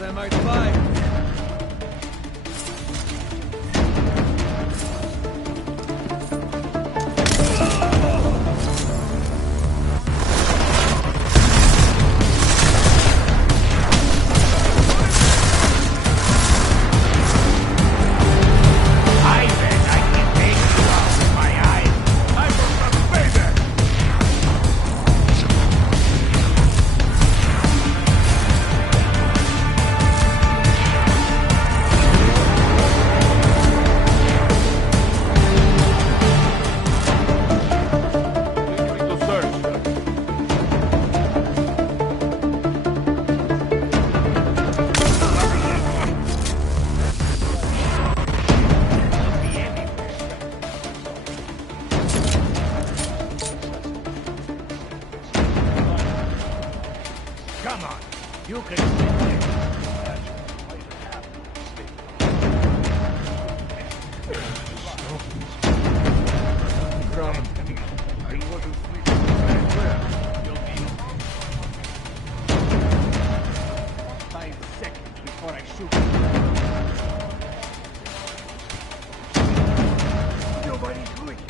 thought I might fight. Come on, you can sit there. I wasn't sleeping well. You'll be 5 seconds before I shoot you. Nobody doing it.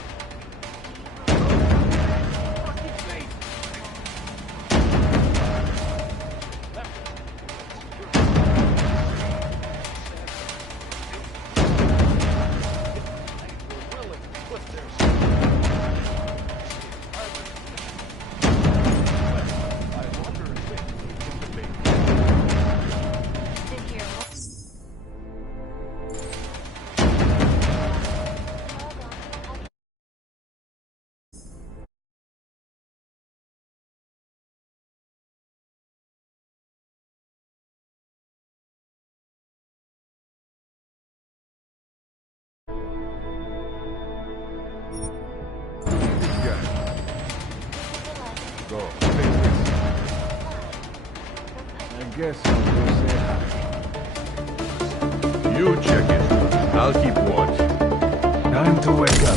Go, fix this. I guess I'll go say hi. You check it. I'll keep watch. Time to wake up.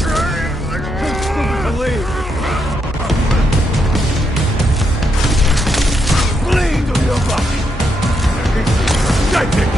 Bleed to your body. Take it.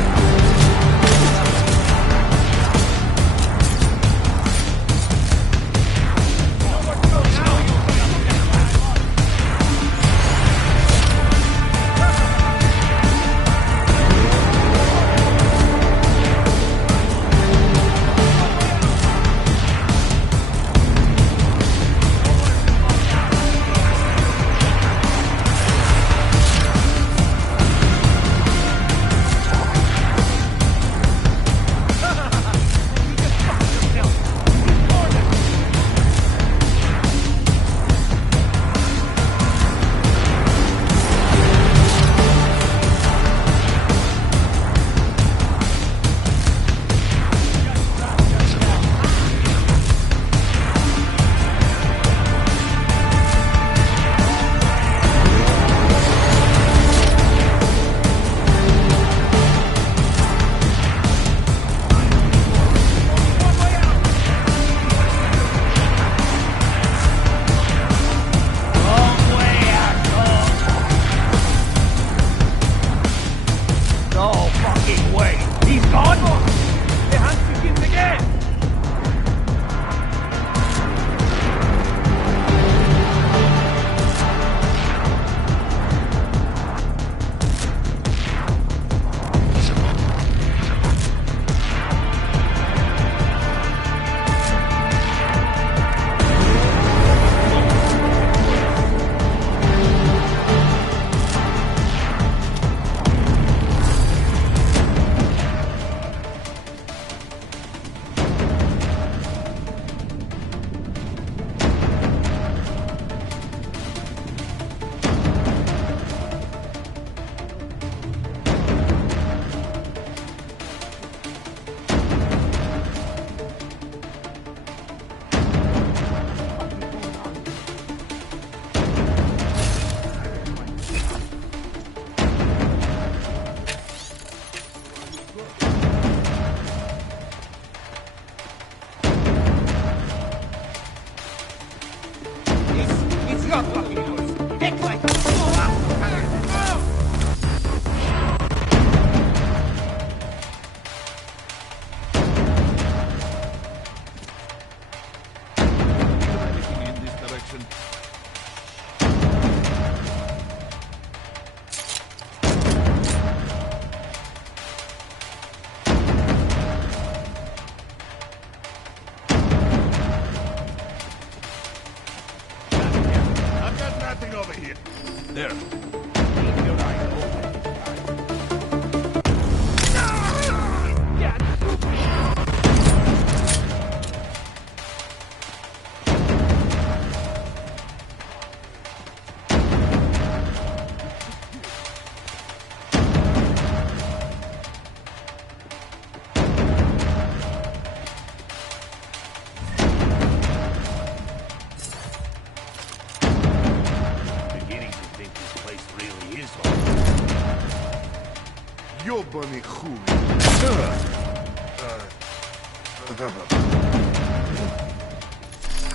ёбаный хуй.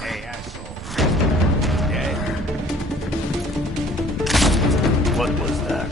Hey, asshole. Dead? What was that?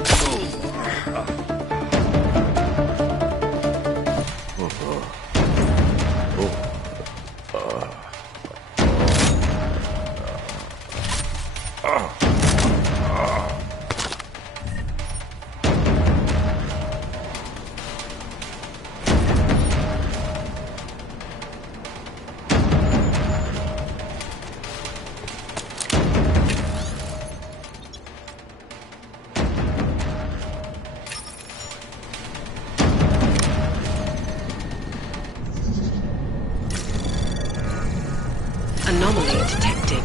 Anomaly detected.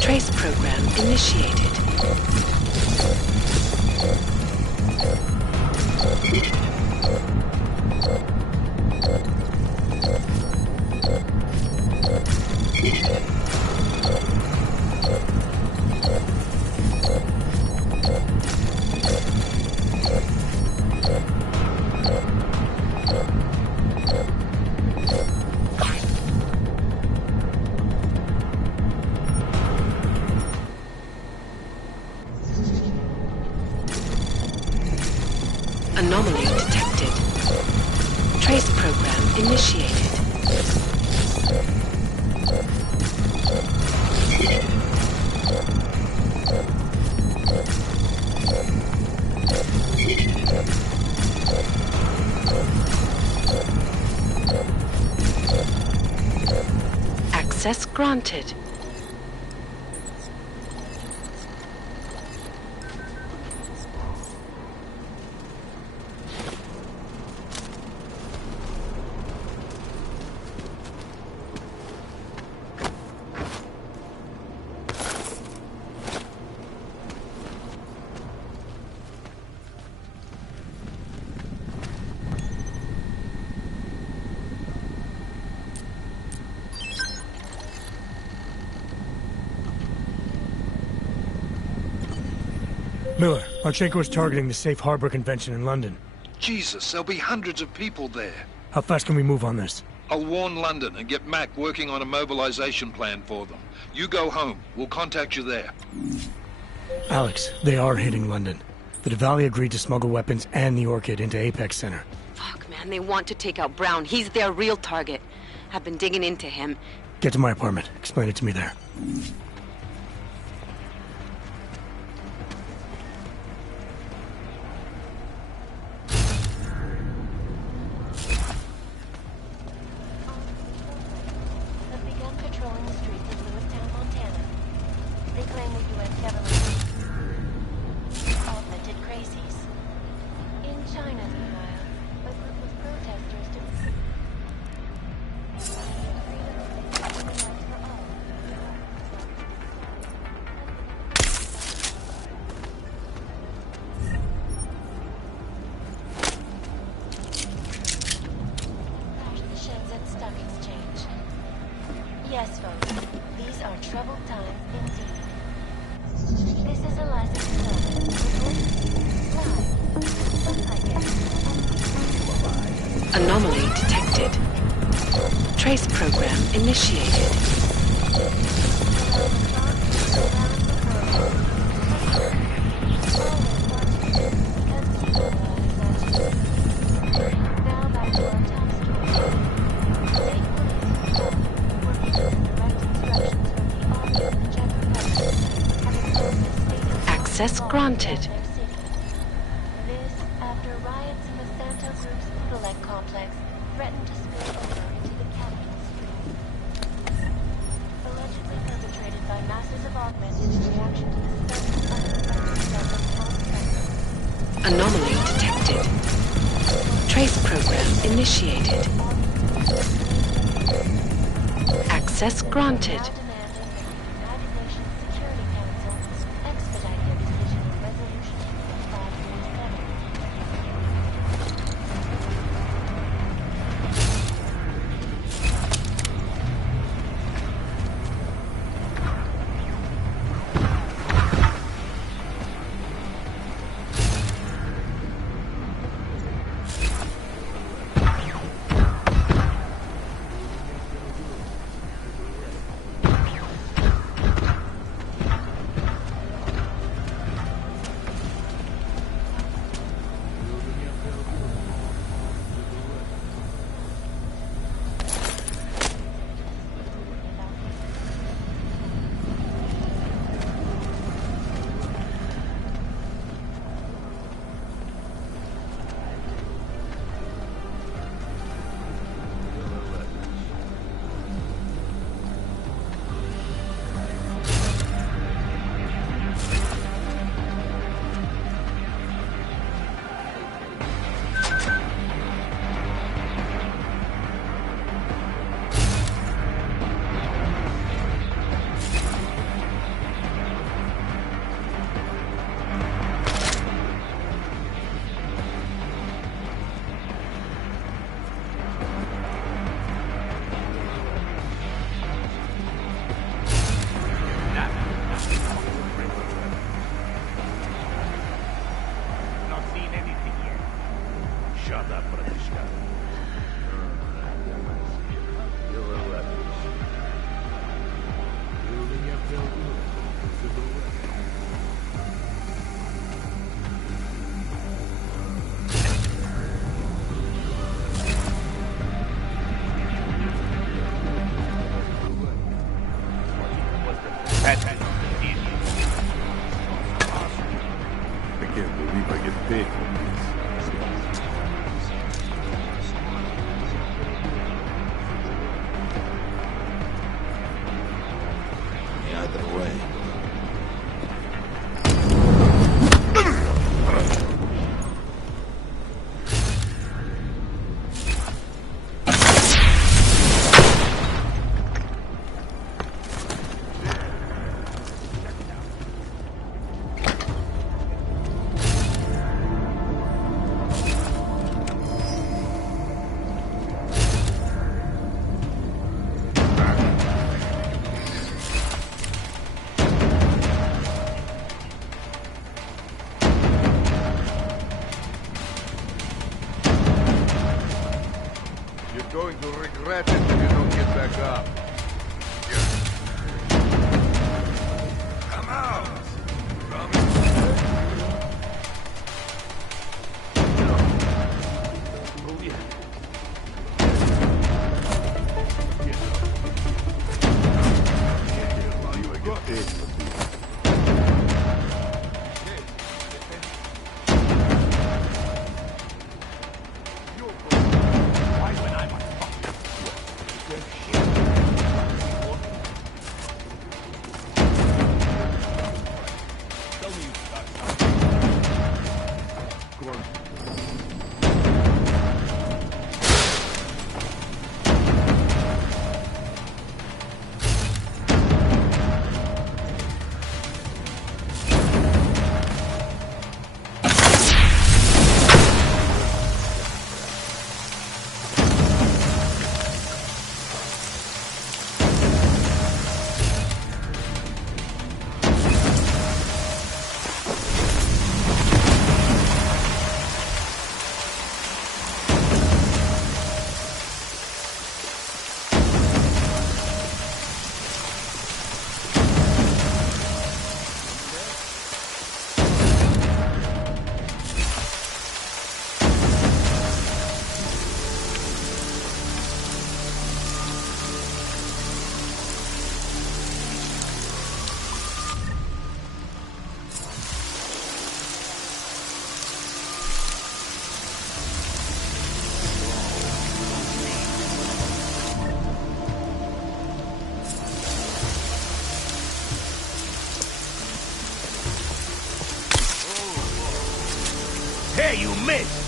Trace program initiated. Anomaly detected. Trace program initiated. Access granted. Miller, Marchenko is targeting the Safe Harbor Convention in London. Jesus, there'll be hundreds of people there. How fast can we move on this? I'll warn London and get Mac working on a mobilization plan for them. You go home. We'll contact you there. Alex, they are hitting London. The Diwali agreed to smuggle weapons and the Orchid into Apex Center. Fuck, man, they want to take out Brown. He's their real target. I've been digging into him. Get to my apartment. Explain it to me there. Have begun patrolling the streets of Lewistown, Montana. They claim the U.S. government augmented crazies. In China, meanwhile, a group of protesters the Shenzhen Stock Exchange. Yes, folks, these are troubled times indeed. This is a license to live. Anomaly detected. Trace program initiated. Now back to our top story. State police were given direct instructions from the army of the Czech Republic, having closed the state of Access granted. their city. This after riots in the Santo Group's Budalek complex threatened to spill over into the capital street. Allegedly perpetrated by masses of augmented in reaction to the sudden unexpected death of Tom Spencer. Anomaly detected. Trace program initiated. Access granted. Now demanding that the United Nations Security Council expedite their decision on Resolution 2537. Надо протишка. Дело ладно. Ты у меня взял забывай. I can't believe I get paid for this. Either way. You're going to regret it if you don't get back up. Come out! Hey, you missed!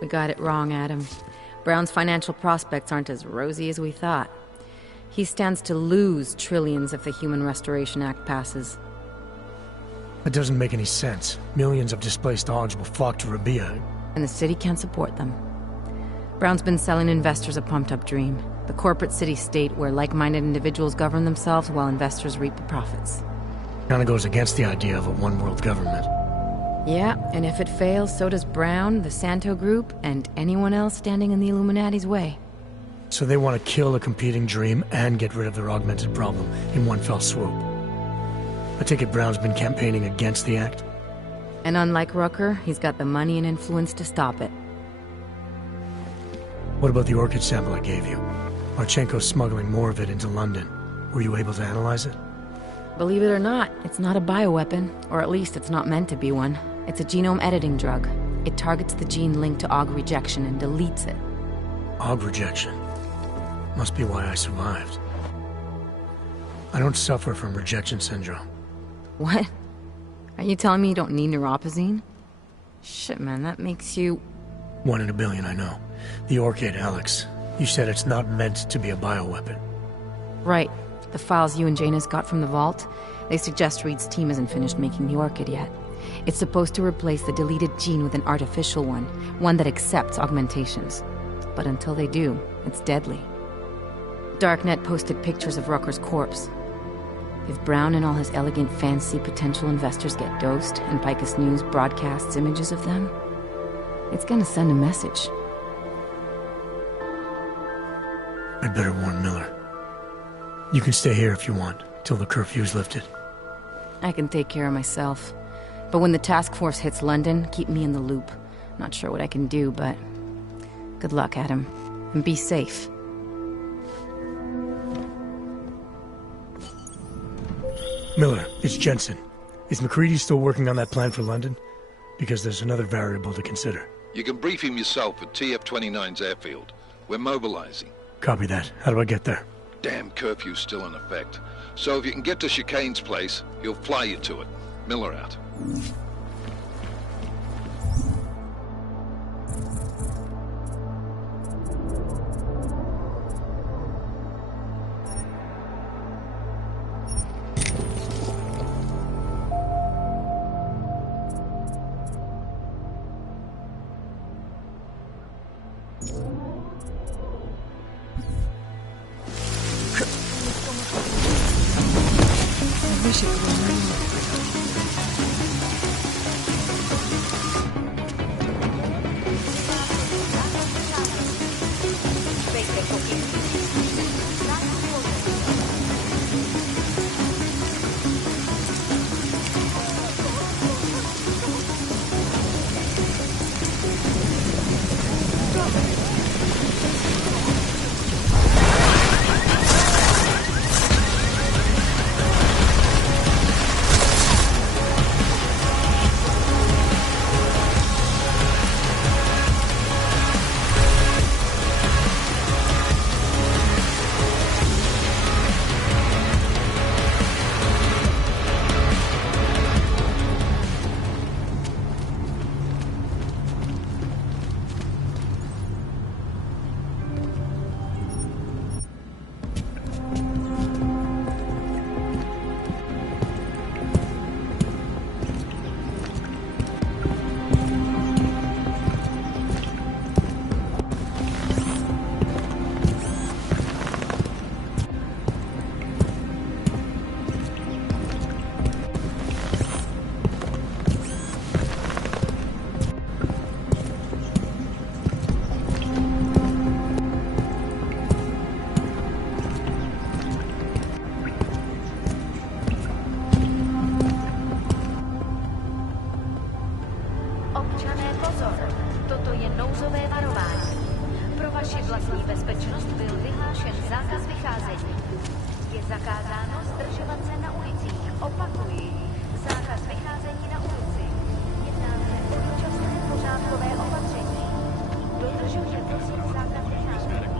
We got it wrong, Adam. Brown's financial prospects aren't as rosy as we thought. He stands to lose trillions if the Human Restoration Act passes. That doesn't make any sense. Millions of displaced dogs will flock to Rabia. And the city can't support them. Brown's been selling investors a pumped-up dream. The corporate city-state where like-minded individuals govern themselves while investors reap the profits. Kinda goes against the idea of a one-world government. Yeah, and if it fails, so does Brown, the Santo Group, and anyone else standing in the Illuminati's way. So they want to kill the competing dream and get rid of their augmented problem in one fell swoop. I take it Brown's been campaigning against the act? And unlike Rucker, he's got the money and influence to stop it. What about the orchid sample I gave you? Marchenko's smuggling more of it into London. Were you able to analyze it? Believe it or not, it's not a bioweapon, or at least it's not meant to be one. It's a genome editing drug. It targets the gene linked to AUG rejection and deletes it. AUG rejection? Must be why I survived. I don't suffer from rejection syndrome. What? Are you telling me you don't need neuropozyne? Shit, man, that makes you... 1 in a billion, I know. The orchid, Alex. You said it's not meant to be a bioweapon. Right. The files you and Janus got from the vault, they suggest Reed's team isn't finished making the orchid yet. It's supposed to replace the deleted gene with an artificial one that accepts augmentations. But until they do, it's deadly. Darknet posted pictures of Rucker's corpse. If Brown and all his elegant, fancy potential investors get dosed, and Picus News broadcasts images of them, it's gonna send a message. I'd better warn Miller. You can stay here if you want, till the curfew's lifted. I can take care of myself. But when the task force hits London, keep me in the loop. Not sure what I can do, but... good luck, Adam. And be safe. Miller, it's Jensen. Is McCready still working on that plan for London? Because there's another variable to consider. You can brief him yourself at TF-29's airfield. We're mobilizing. Copy that. How do I get there? Damn curfew's still in effect. So if you can get to Chicane's place, he'll fly you to it. Miller out. Občané, pozor! Toto je nouzové varování. Pro vaši vlastní bezpečnost byl vyhlášen zákaz vycházení. Je zakázáno zdržovat se na ulicích. Opakuji, zákaz vycházení na ulici. Jedná se o dočasné pořádkové opatření. Dodržujte prosím zákaz vycházení.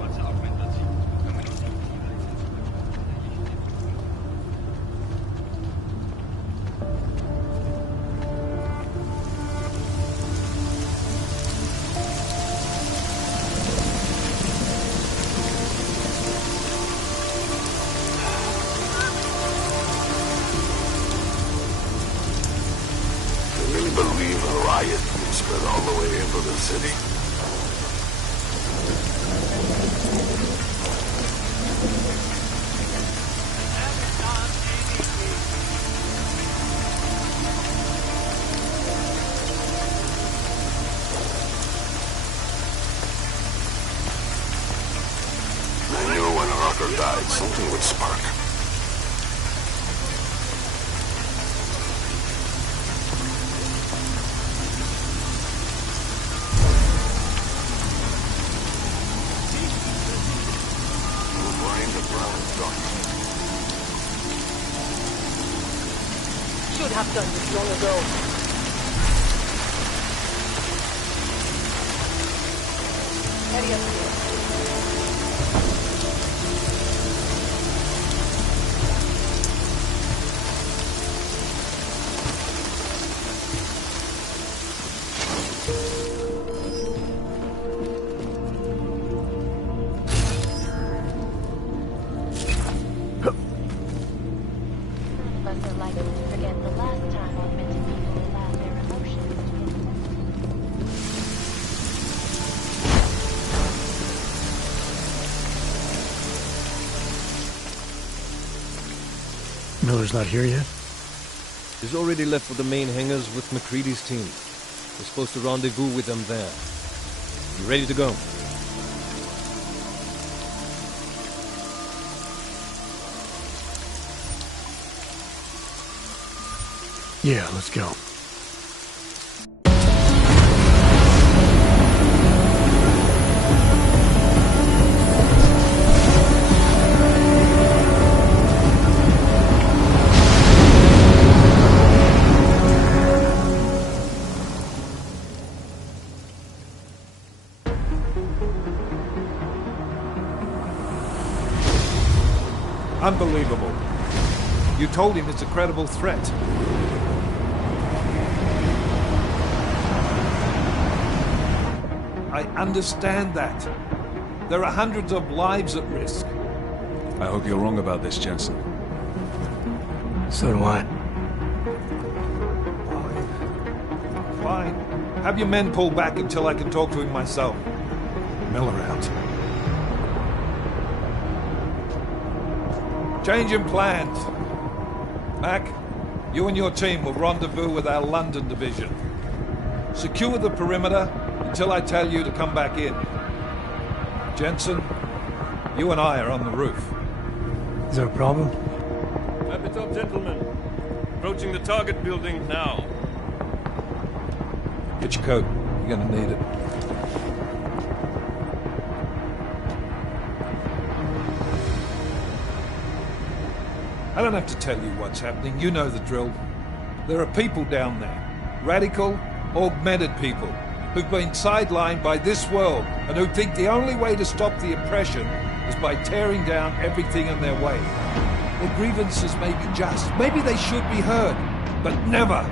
Believe a riot will spread all the way into the city. I knew when Rucker died, something would spark. Should have done this long ago. Hurry up here. Miller's not here yet? He's already left for the main hangars with McCready's team. We're supposed to rendezvous with them there. You ready to go? Yeah, let's go. Unbelievable. You told him it's a credible threat. I understand that. There are hundreds of lives at risk. I hope you're wrong about this, Jensen. So do I. Fine. Have your men pull back until I can talk to him myself. Miller out. Change in plans. Mac, you and your team will rendezvous with our London division. Secure the perimeter until I tell you to come back in. Jensen, you and I are on the roof. Is there a problem? Wrap it up, gentlemen. Approaching the target building now. Get your coat. You're gonna need it. I don't have to tell you what's happening. You know the drill. There are people down there. Radical, augmented people who've been sidelined by this world and who think the only way to stop the oppression is by tearing down everything in their way. Their grievances may be just. Maybe they should be heard, but never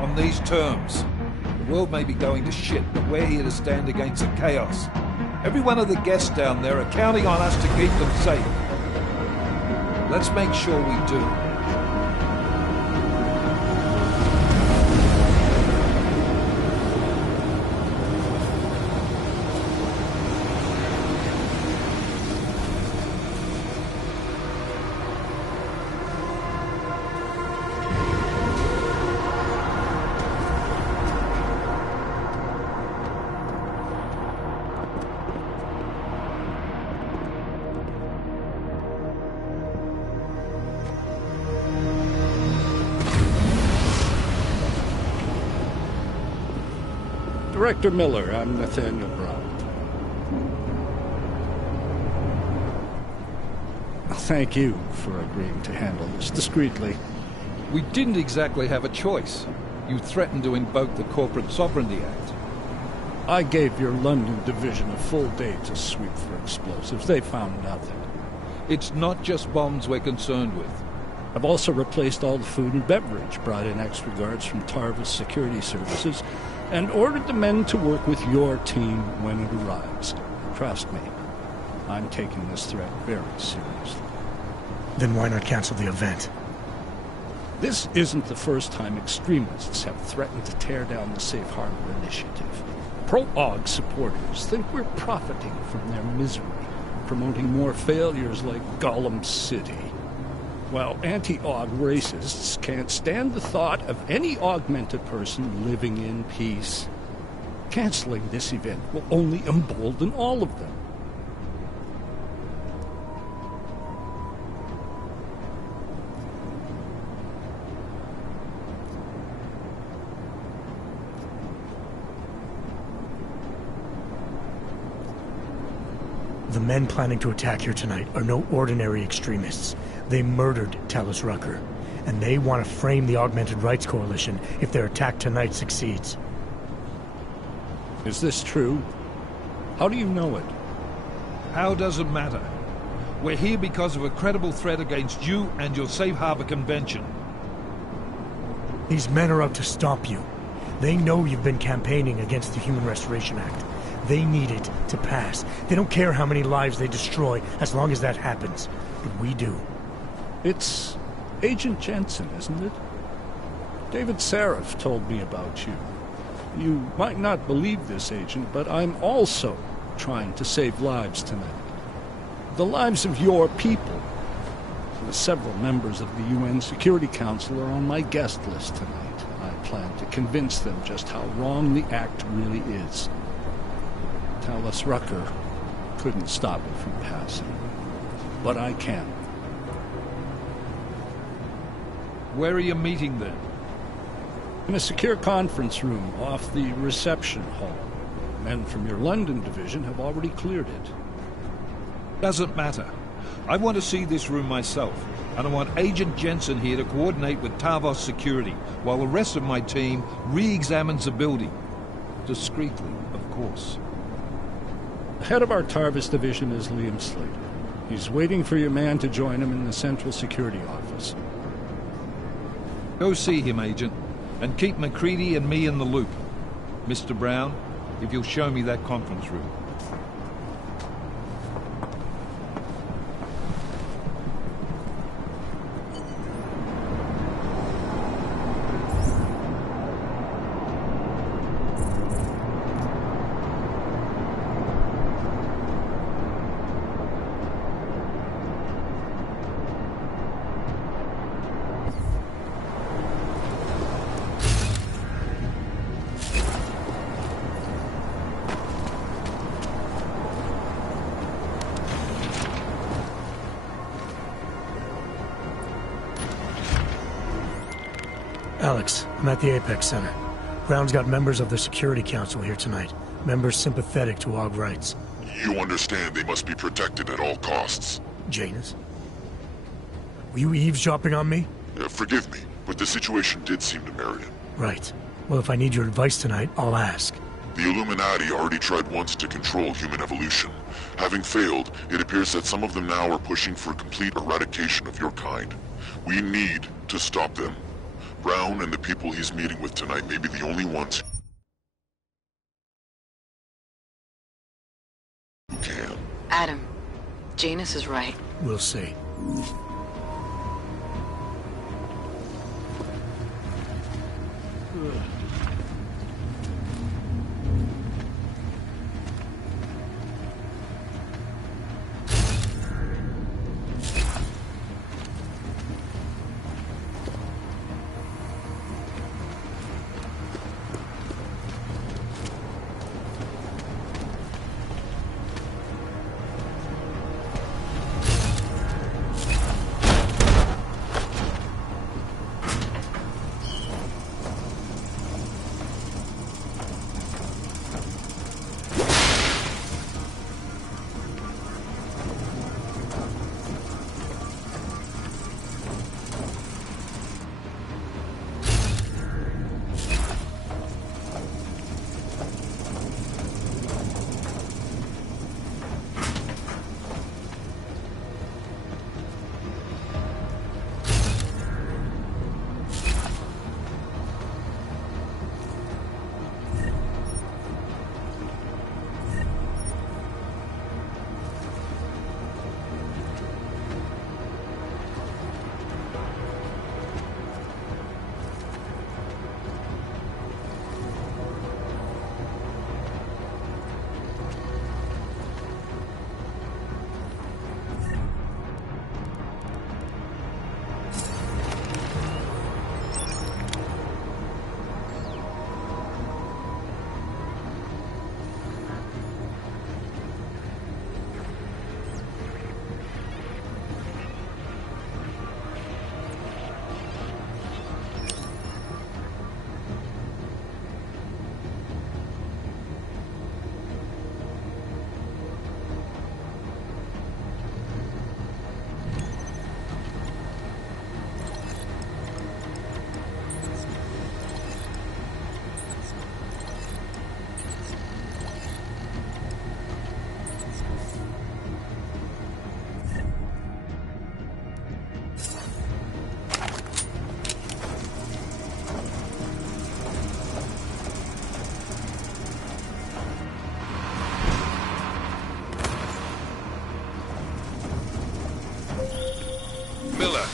on these terms. The world may be going to shit, but we're here to stand against the chaos. Every one of the guests down there are counting on us to keep them safe. Let's make sure we do. Director Miller, I'm Nathaniel Brown. Thank you for agreeing to handle this discreetly. We didn't exactly have a choice. You threatened to invoke the Corporate Sovereignty Act. I gave your London division a full day to sweep for explosives. They found nothing. It's not just bombs we're concerned with. I've also replaced all the food and beverage, brought in extra guards from Tarvis Security Services, and ordered the men to work with your team when it arrives. Trust me, I'm taking this threat very seriously. Then why not cancel the event? This isn't the first time extremists have threatened to tear down the Safe Harbor Initiative. Pro-AUG supporters think we're profiting from their misery, promoting more failures like Gollum City. While anti-AUG racists can't stand the thought of any augmented person living in peace. Canceling this event will only embolden all of them. The men planning to attack here tonight are no ordinary extremists. They murdered Talus Rucker, and they want to frame the Augmented Rights Coalition if their attack tonight succeeds. Is this true? How do you know it? How doesn't matter. We're here because of a credible threat against you and your Safe Harbor Convention. These men are out to stop you. They know you've been campaigning against the Human Restoration Act. They need it to pass. They don't care how many lives they destroy, as long as that happens. But we do. It's Agent Jensen, isn't it? David Seraph told me about you. You might not believe this, Agent, but I'm also trying to save lives tonight. The lives of your people. Several members of the UN Security Council are on my guest list tonight. I plan to convince them just how wrong the act really is. Talus Rucker couldn't stop it from passing, but I can. Where are you meeting then? In a secure conference room off the reception hall. Men from your London division have already cleared it. Doesn't matter. I want to see this room myself, and I want Agent Jensen here to coordinate with Tarvos Security, while the rest of my team re-examines the building. Discreetly, of course. The head of our Tarvis division is Liam Slater. He's waiting for your man to join him in the Central Security Office. Go see him, Agent, and keep MacReady and me in the loop. Mr. Brown, if you'll show me that conference room. Alex, I'm at the Apex Center. Brown's got members of the Security Council here tonight. Members sympathetic to AUG rights. You understand they must be protected at all costs. Janus? Were you eavesdropping on me? Forgive me, but the situation did seem to merit it. Right. Well, if I need your advice tonight, I'll ask. The Illuminati already tried once to control human evolution. Having failed, it appears that some of them now are pushing for complete eradication of your kind. We need to stop them. Brown and the people he's meeting with tonight may be the only ones who can. Adam, Janus is right. We'll see.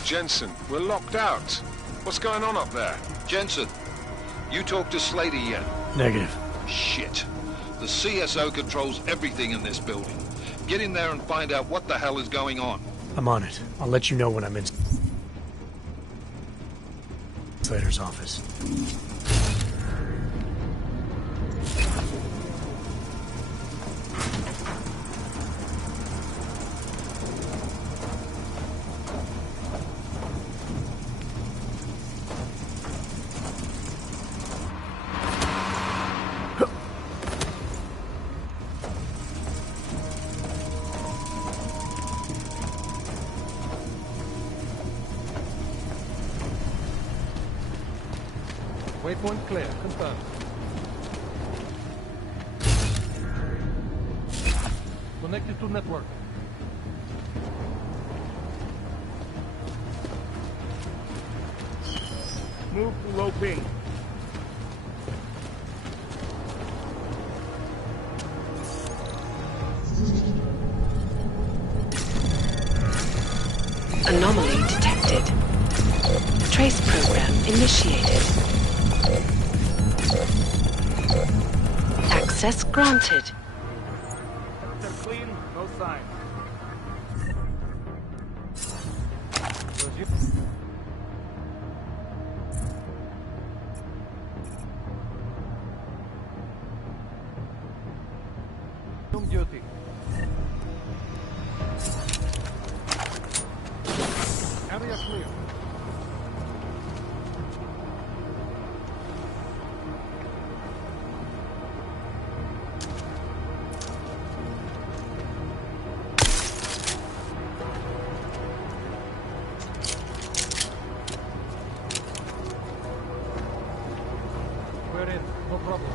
Jensen, we're locked out. What's going on up there? Jensen, you talked to Slater yet? Negative. Shit. The CSO controls everything in this building. Get in there and find out what the hell is going on. I'm on it. I'll let you know when I'm in Slater's office. Waypoint clear. Confirmed. Connected to network. Move to low ping. Anomaly detected. Trace program initiated. Access granted. They're clean, no signs. Duty. Area clear. We're in, no problem.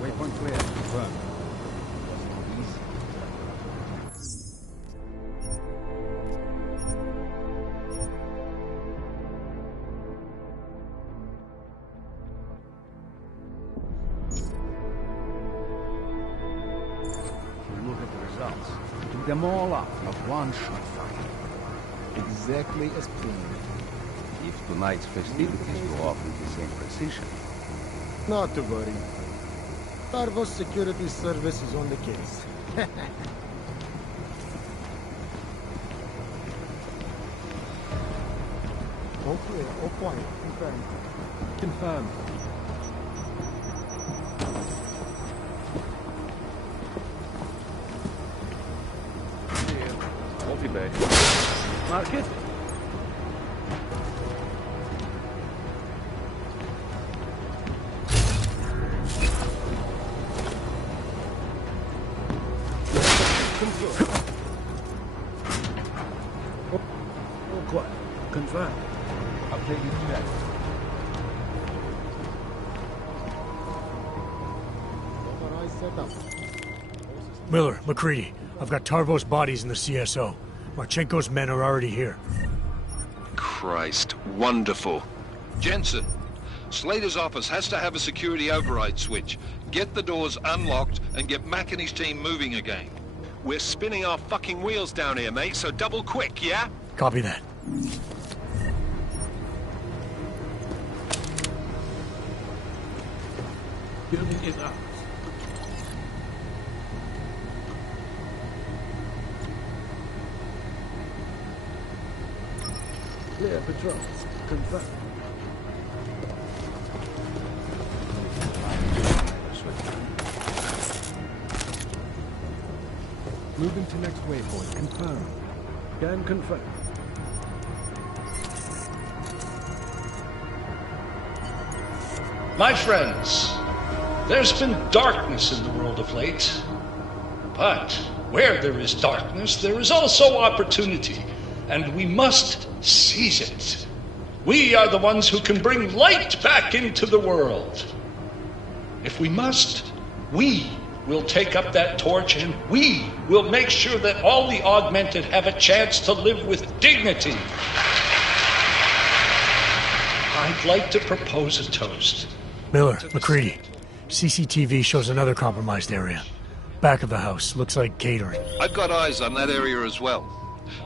Waypoint clear. Confirmed. Look at the results. Took them all up in a one-shot fight. Exactly as planned. If tonight's festivities go off with the same precision. Not to worry. Tarvos Security Service is on the case. All clear, all quiet. Confirmed. Confirmed. Multi-bay. Mark it. All quiet. Confirmed. Updated check. Override setup. All systems Miller, McCready, I've got Tarvos' bodies in the CSO. Marchenko's men are already here. Christ, wonderful. Jensen, Slater's office has to have a security override switch. Get the doors unlocked and get Mac and his team moving again. We're spinning our fucking wheels down here, mate, so double quick, yeah? Copy that. Building is ours. Clear patrol. Confirm. Moving to next waypoint. Confirm. Can confirm. My friends, there's been darkness in the world of late. But where there is darkness, there is also opportunity, and we must seize it. We are the ones who can bring light back into the world. If we must, we will take up that torch, and we will make sure that all the augmented have a chance to live with dignity. I'd like to propose a toast. Miller, McCready, CCTV shows another compromised area. Back of the house, looks like catering. I've got eyes on that area as well.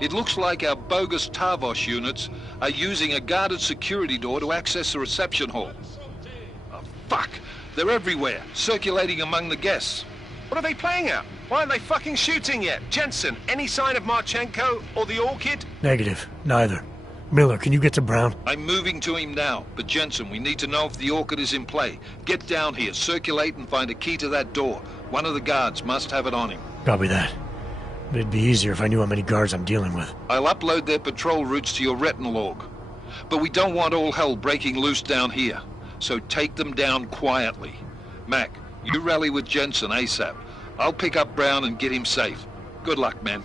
It looks like our bogus Tarvos units are using a guarded security door to access the reception hall. Oh, fuck! They're everywhere, circulating among the guests. What are they playing at? Why aren't they fucking shooting yet? Jensen, any sign of Marchenko or the Orchid? Negative. Neither. Miller, can you get to Brown? I'm moving to him now, but Jensen, we need to know if the Orchid is in play. Get down here, circulate and find a key to that door. One of the guards must have it on him. Copy that. But it'd be easier if I knew how many guards I'm dealing with. I'll upload their patrol routes to your retinal log. But we don't want all hell breaking loose down here. So take them down quietly. Mac, you rally with Jensen ASAP. I'll pick up Brown and get him safe. Good luck, man.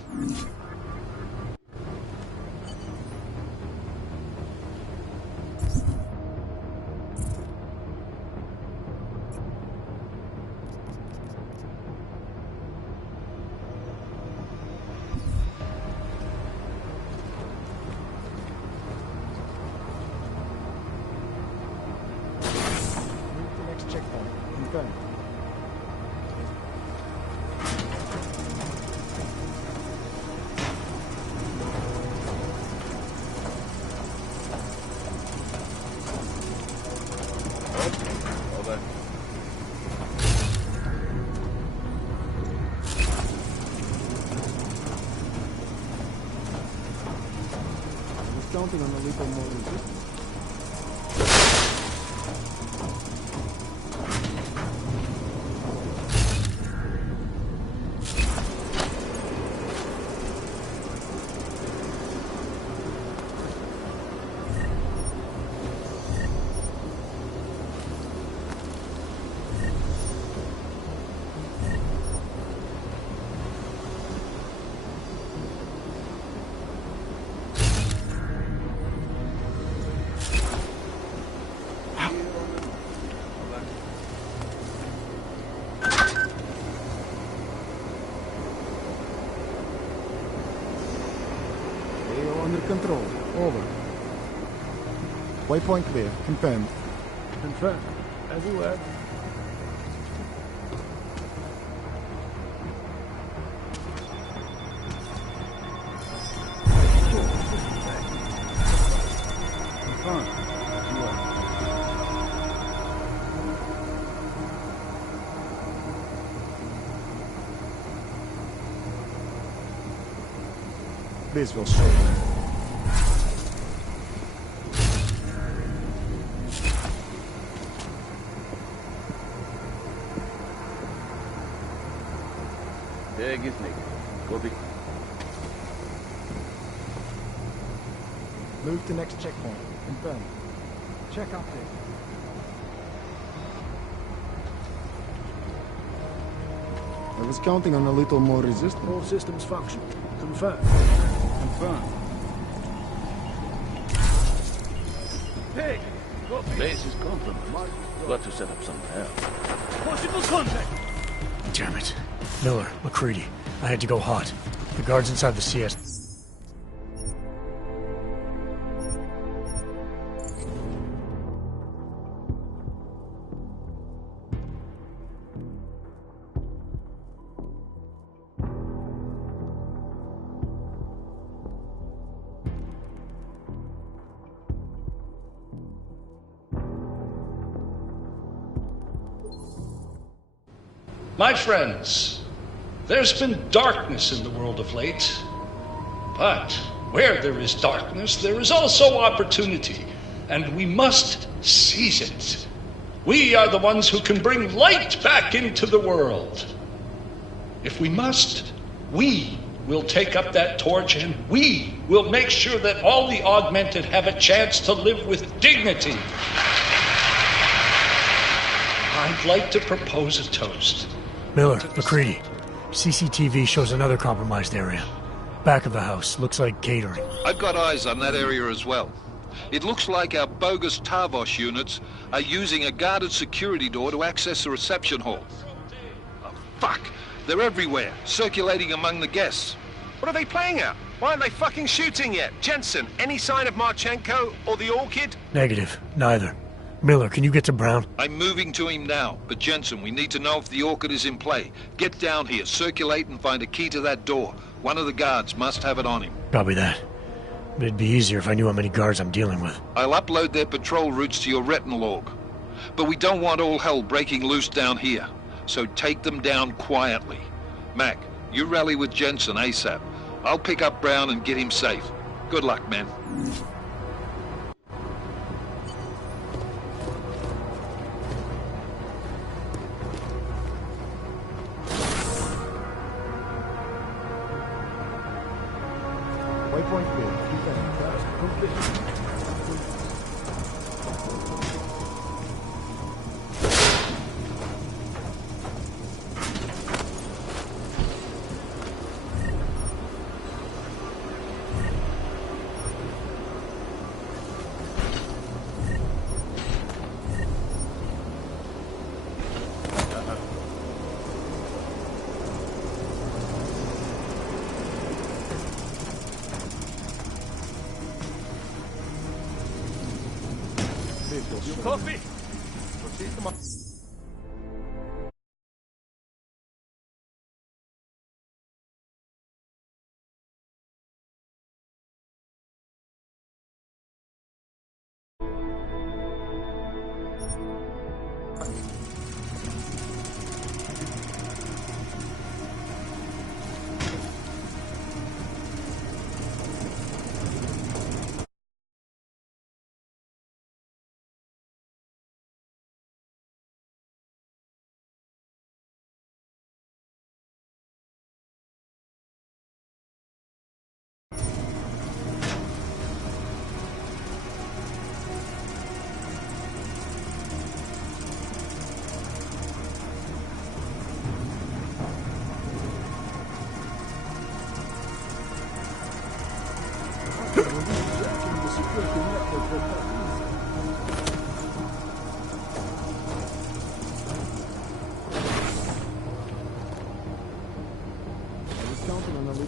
Counting on a little more resistance. Under control. Over. Waypoint clear. Confirmed. Confirmed. Everywhere. Confirmed. This will show. Copy. Move to next checkpoint. Confirmed. Check update. I was counting on a little more resistance. All systems function. Confirmed. Confirmed. Hey! Base is compromised. Got to set up some hell. Possible contact! Damn it. Miller, McCready. I had to go hot. The guards inside the CS... My friends, there's been darkness in the world of late. But where there is darkness, there is also opportunity, and we must seize it. We are the ones who can bring light back into the world. If we must, we will take up that torch, and we will make sure that all the augmented have a chance to live with dignity. I'd like to propose a toast. Miller, McCready. CCTV shows another compromised area. Back of the house. Looks like catering. I've got eyes on that area as well. It looks like our bogus Tavos units are using a guarded security door to access the reception hall. Oh, fuck! They're everywhere, circulating among the guests. What are they playing at? Why aren't they fucking shooting yet? Jensen, any sign of Marchenko or the Orchid? Negative. Neither. Miller, can you get to Brown? I'm moving to him now, but Jensen, we need to know if the Orchid is in play. Get down here, circulate and find a key to that door. One of the guards must have it on him. Copy that. But it'd be easier if I knew how many guards I'm dealing with. I'll upload their patrol routes to your retinal log. But we don't want all hell breaking loose down here. So take them down quietly. Mac, you rally with Jensen ASAP. I'll pick up Brown and get him safe. Good luck, man. Waypoint B. Complete. Coffee?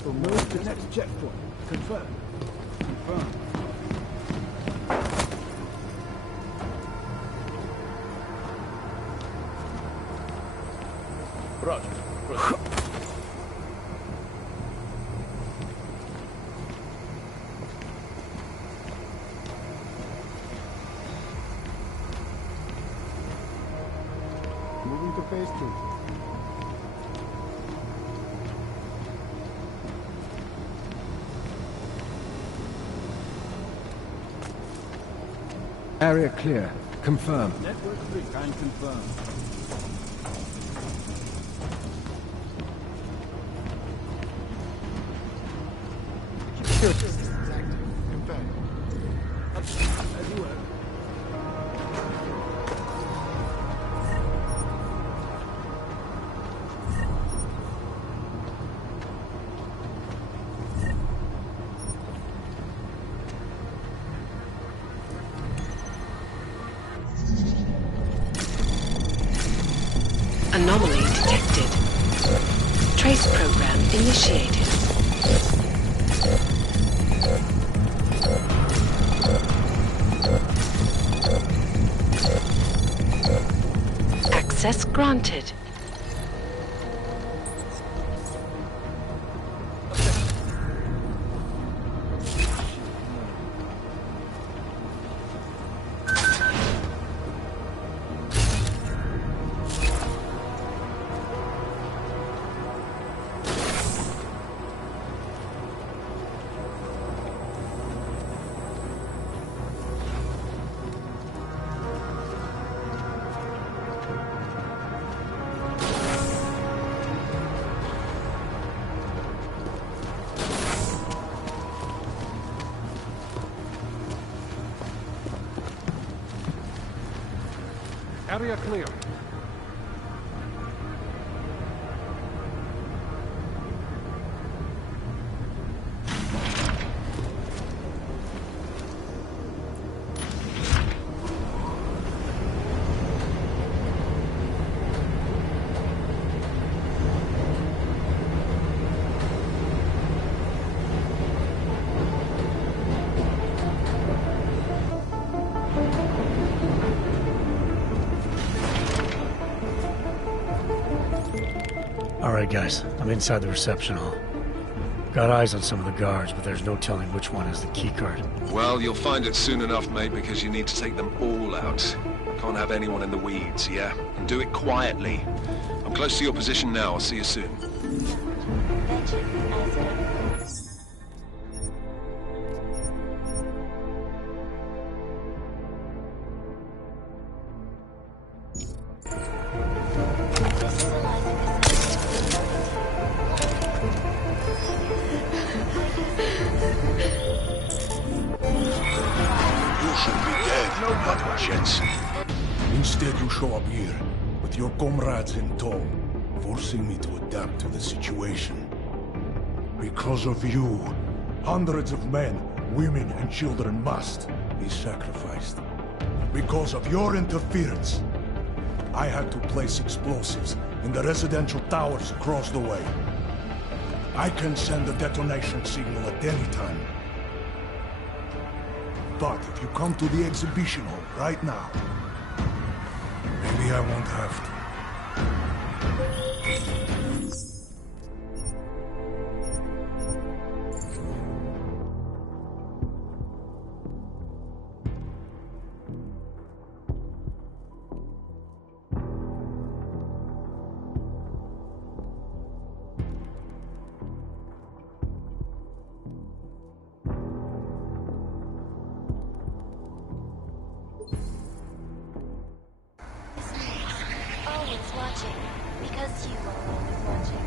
Move to the next checkpoint. Confirm. Confirm. Roger. Roger. Moving to phase 2. Area clear. Confirm. Network 3. Can confirm. Security systems active. Confirm. As you were. Anomaly detected. initiated. Access granted. Area clear. Alright guys, I'm inside the reception hall. Got eyes on some of the guards, but there's no telling which one has the keycard. Well, you'll find it soon enough, mate, because you need to take them all out. Can't have anyone in the weeds, yeah? And do it quietly. I'm close to your position now. I'll see you soon. Instead, you show up here, with your comrades in tow, forcing me to adapt to the situation. Because of you, hundreds of men, women, and children must be sacrificed. Because of your interference, I had to place explosives in the residential towers across the way. I can send a detonation signal at any time. But if you come to the exhibition hall right now, maybe I won't have to. Because you are always watching.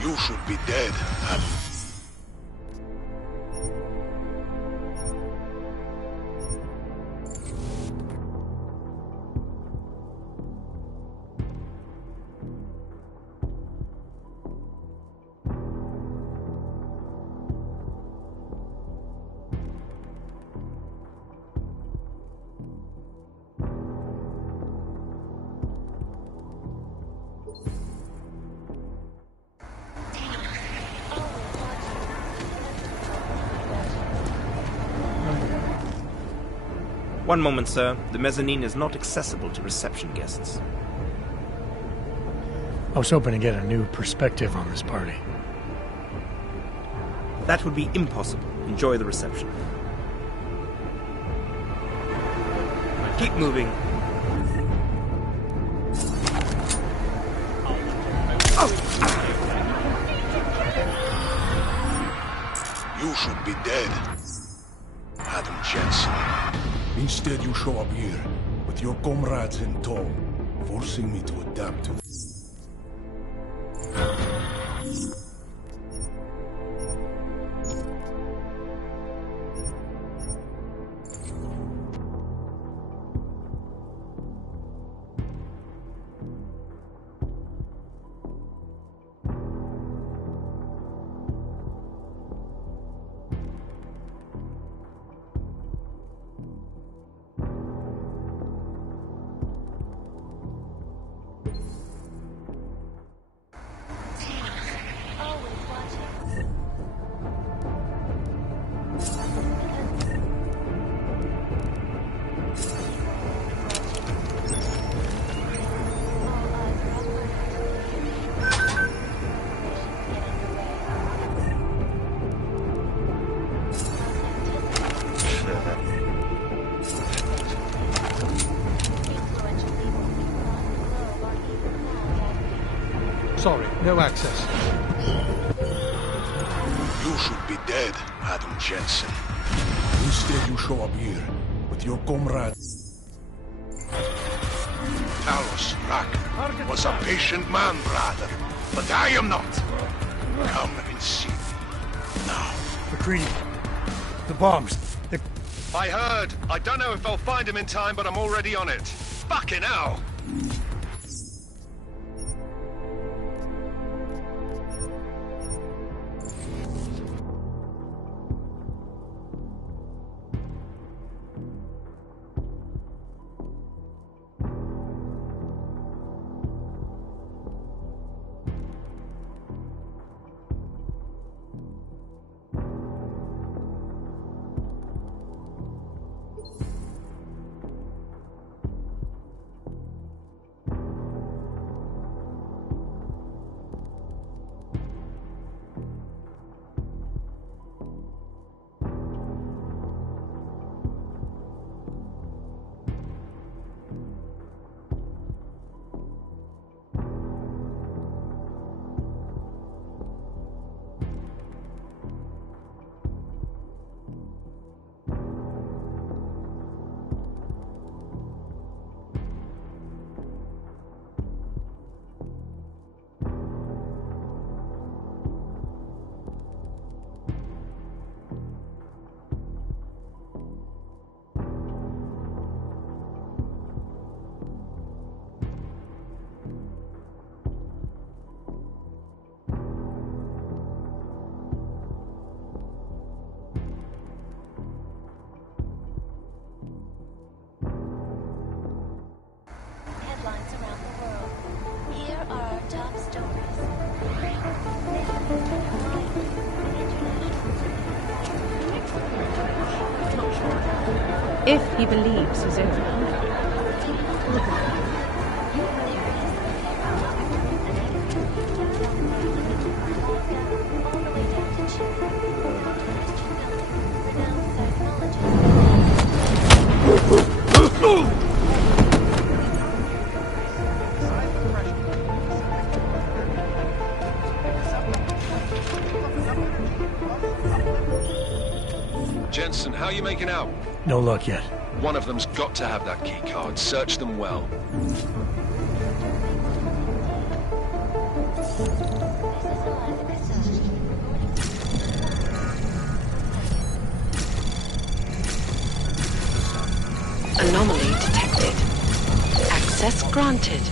You should be dead, Adam. One moment, sir. The mezzanine is not accessible to reception guests. I was hoping to get a new perspective on this party. That would be impossible. Enjoy the reception. Keep moving. You should be dead, Adam Jensen. Instead, you show up here, with your comrades in tow, forcing me to adapt to... Sorry, no access. You should be dead, Adam Jensen. Instead, you show up here with your comrade. Talos Rak was a patient man, brother, but I am not. Come and see me now. McCready, the bombs. I heard. I don't know if I'll find him in time, but I'm already on it. Fucking hell! Headlines around the world. Here are our top stories. If he believes his own. Jensen, how are you making out? No luck yet. One of them's got to have that key card. Search them well. Anomaly detected. Access granted.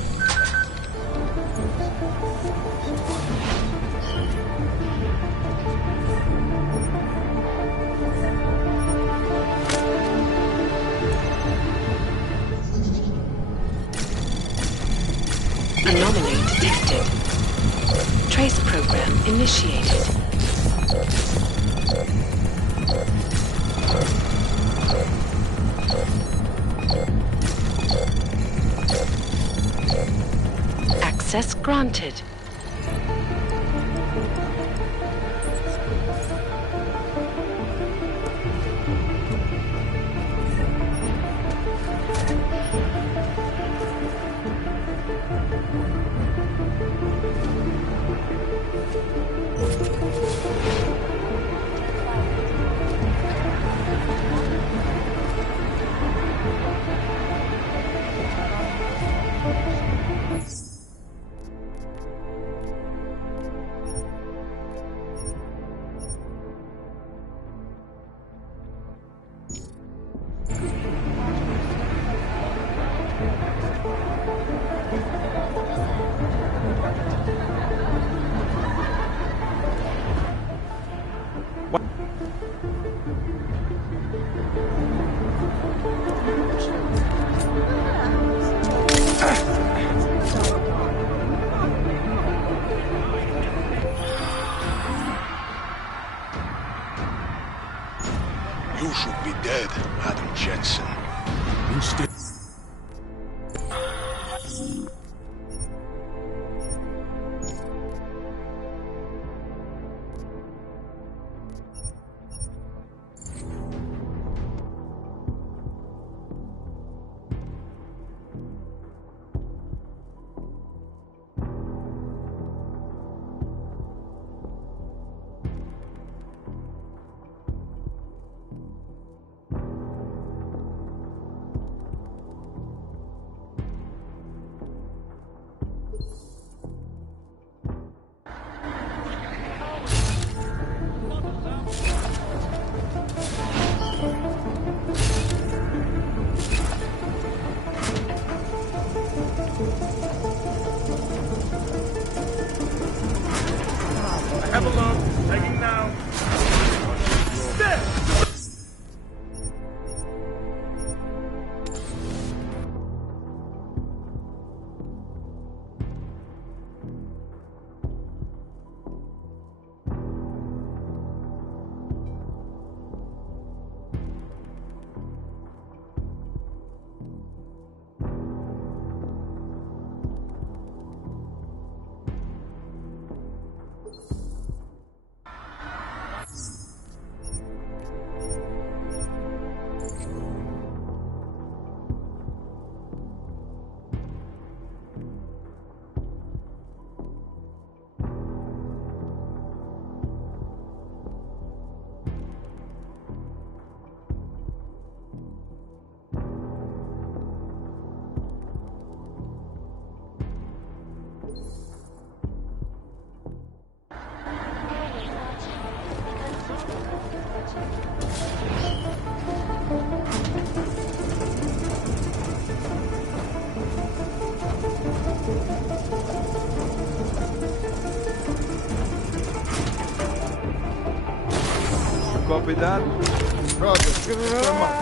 Anomaly detected. Trace program initiated. Access granted. You should be dead, Adam Jensen. Instead... Copy that? Roger. Come on.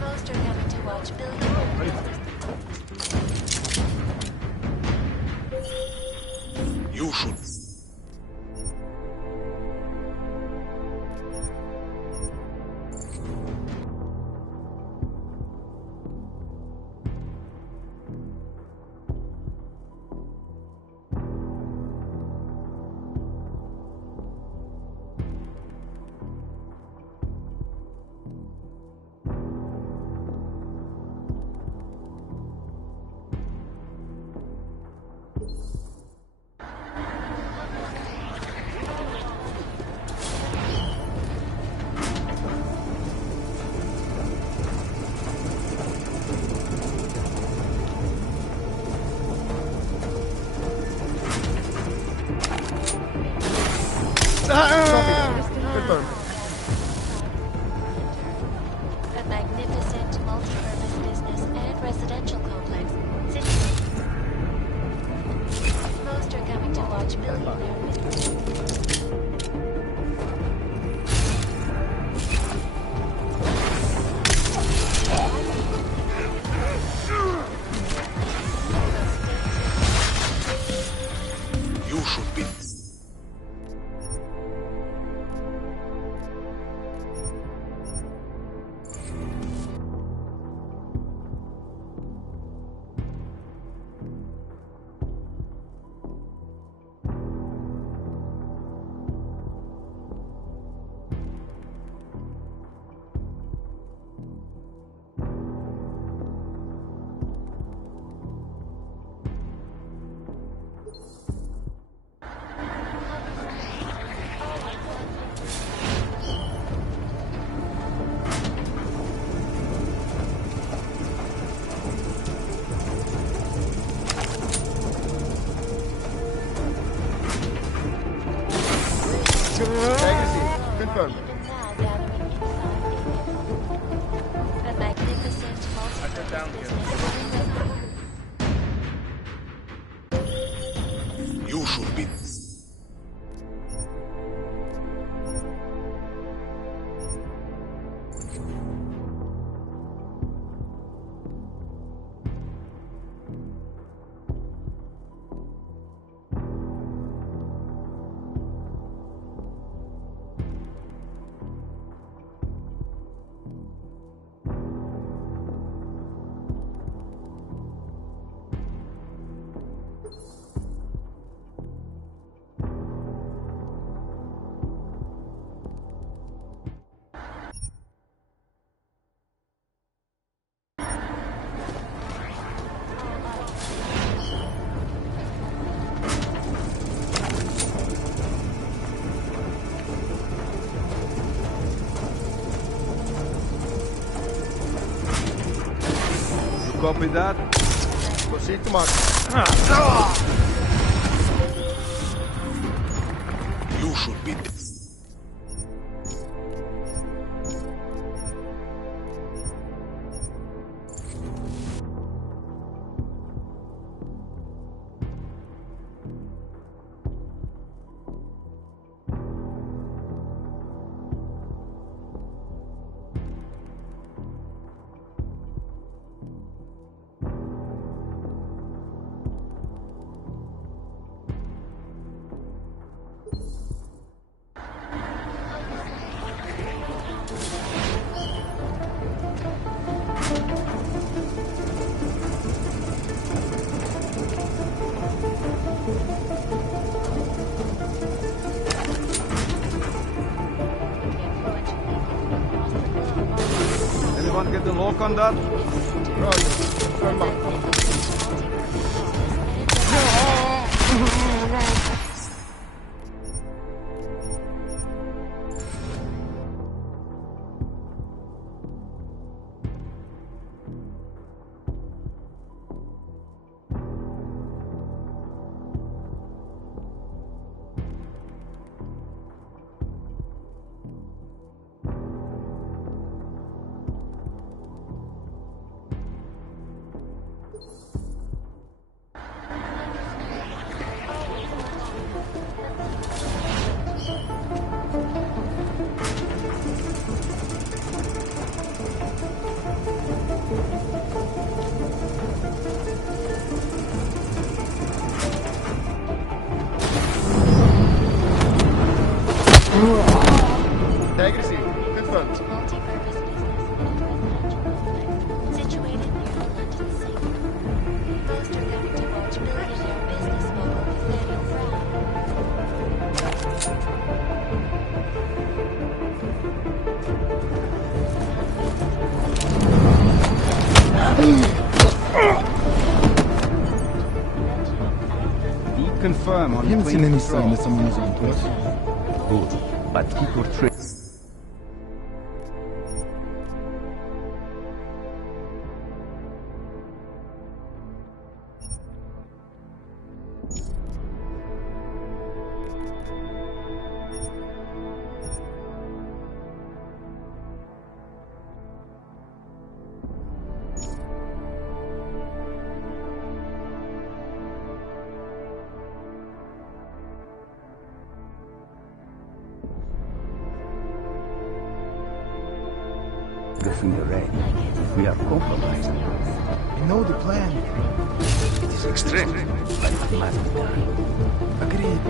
Most are coming to watch Billy. You should... Confirm. A magnificent multi-purpose business and residential complex. City. Most are coming to watch billionaire. You should be... Confirm. A magnificent multi-purpose business. You should be... Copy that? Proceed to mark. You should be... Anyone get the lock on that? Roger. Confirm mark. confirm on Wiem, the co Queen's nimi patrol. są Good, but keep your trick. In the rain. We are compromised. I know the plan. It is extreme, like Mandkind. Agreed.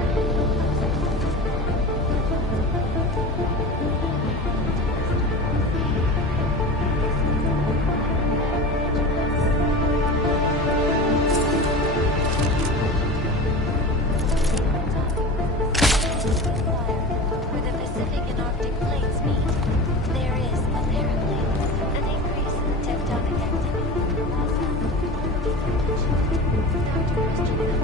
Where the Pacific and Arctic plates meet, there is, apparently, an increase in tectonic activity. Time to question them.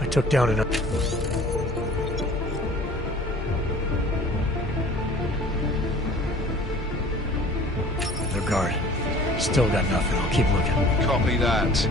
I took down an... Their guard. Still got nothing. I'll keep looking. Copy that.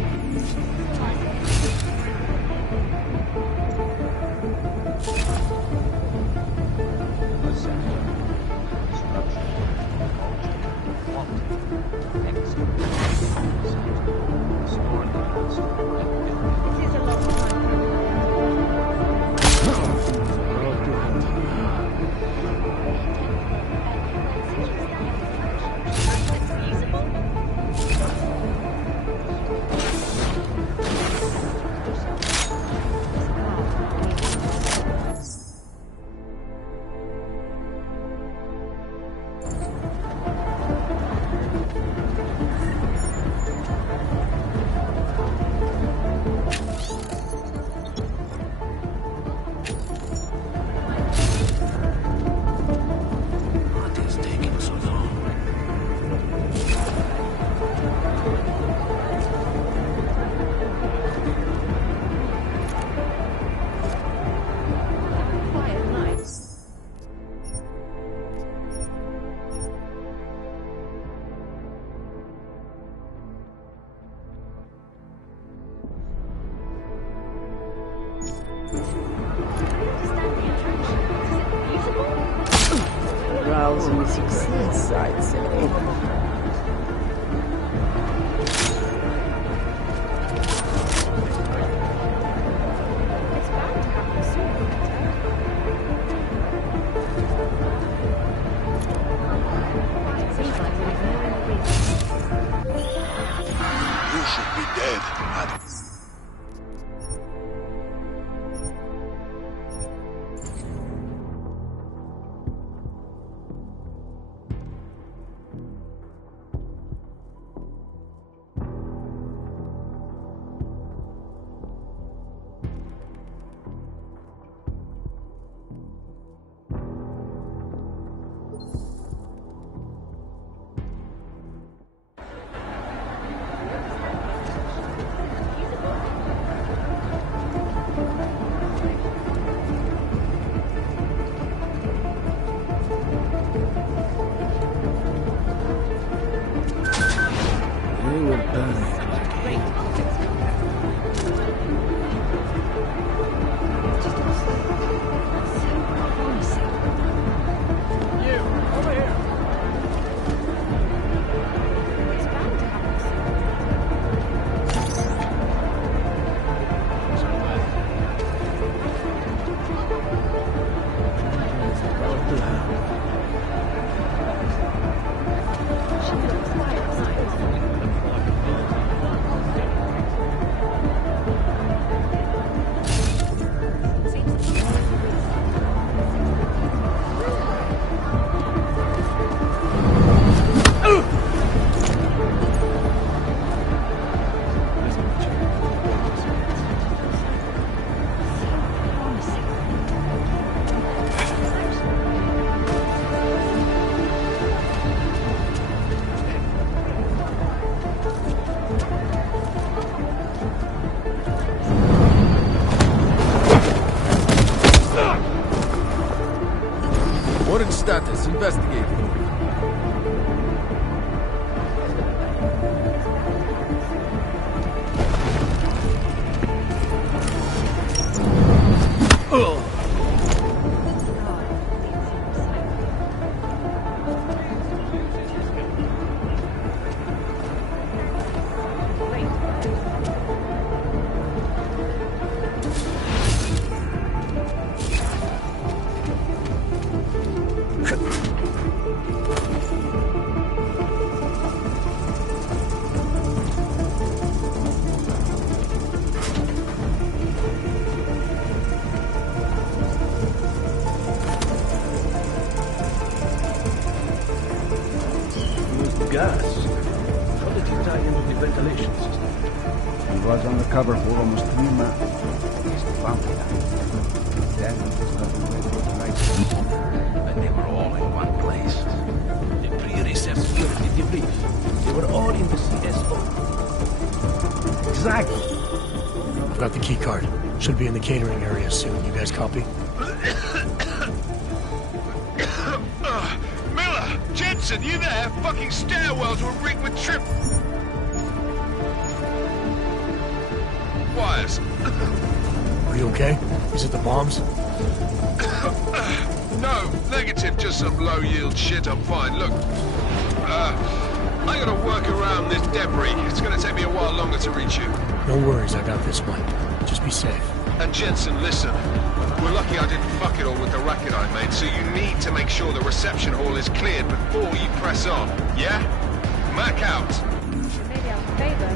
Rousing success, I'd say. You should be dead, Adam. investigate for you. Gas. How did he tie into the ventilation system? He was undercover for almost 3 months. He's the bounty hunter. Then he was nothing but the right. And they were all in one place. The pre-research security debrief. They were all in the CSO. Exactly. I've got the key card. Should be in the catering area soon. You guys copy? Jensen, you there? Fucking stairwells were rigged with trip wires. Are you okay? Is it the bombs? No, negative, just some low-yield shit. I'm fine. Look, I gotta work around this debris. It's gonna take me a while longer to reach you. No worries, I got this one. Just be safe. And Jensen, listen. We're lucky I didn't fuck it all with the racket I made, so you need to make sure the reception hall is cleared before you press on, yeah? Mac out. Maybe I'll favor.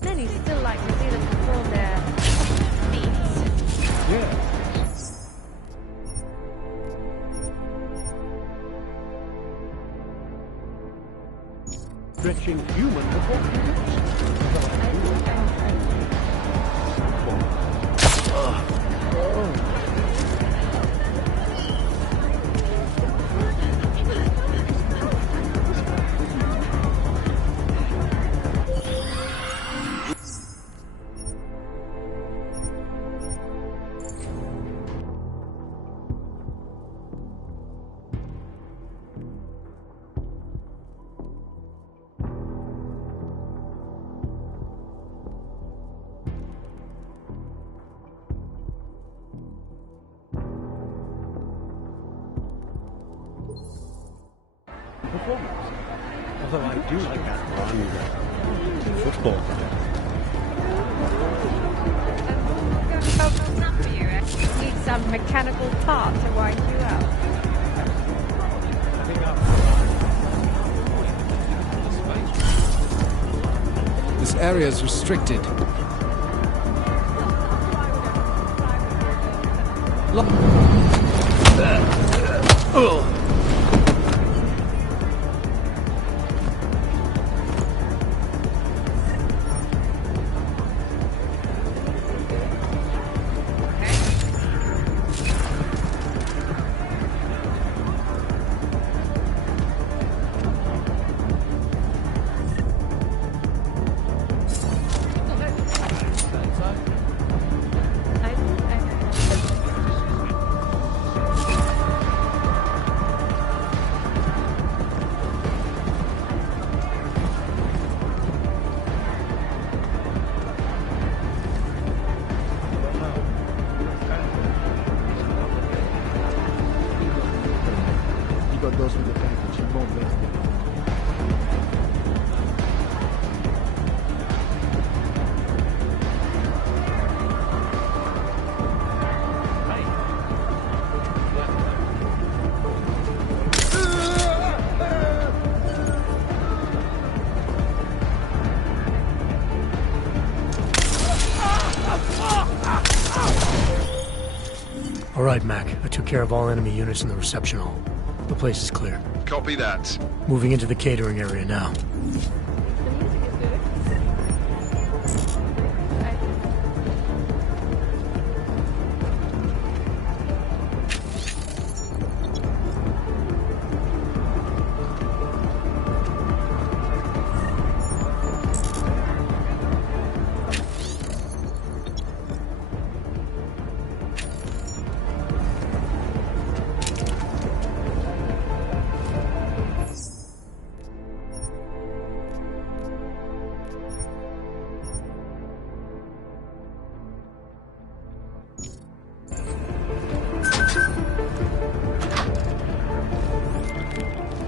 Many still like to see them perform their feats. Yeah. Stretching human performance. Although I do like that run in football. Need some mechanical part to wind you up. This area is restricted. All right, Mac. I took care of all enemy units in the reception hall. The place is clear. Copy that. Moving into the catering area now.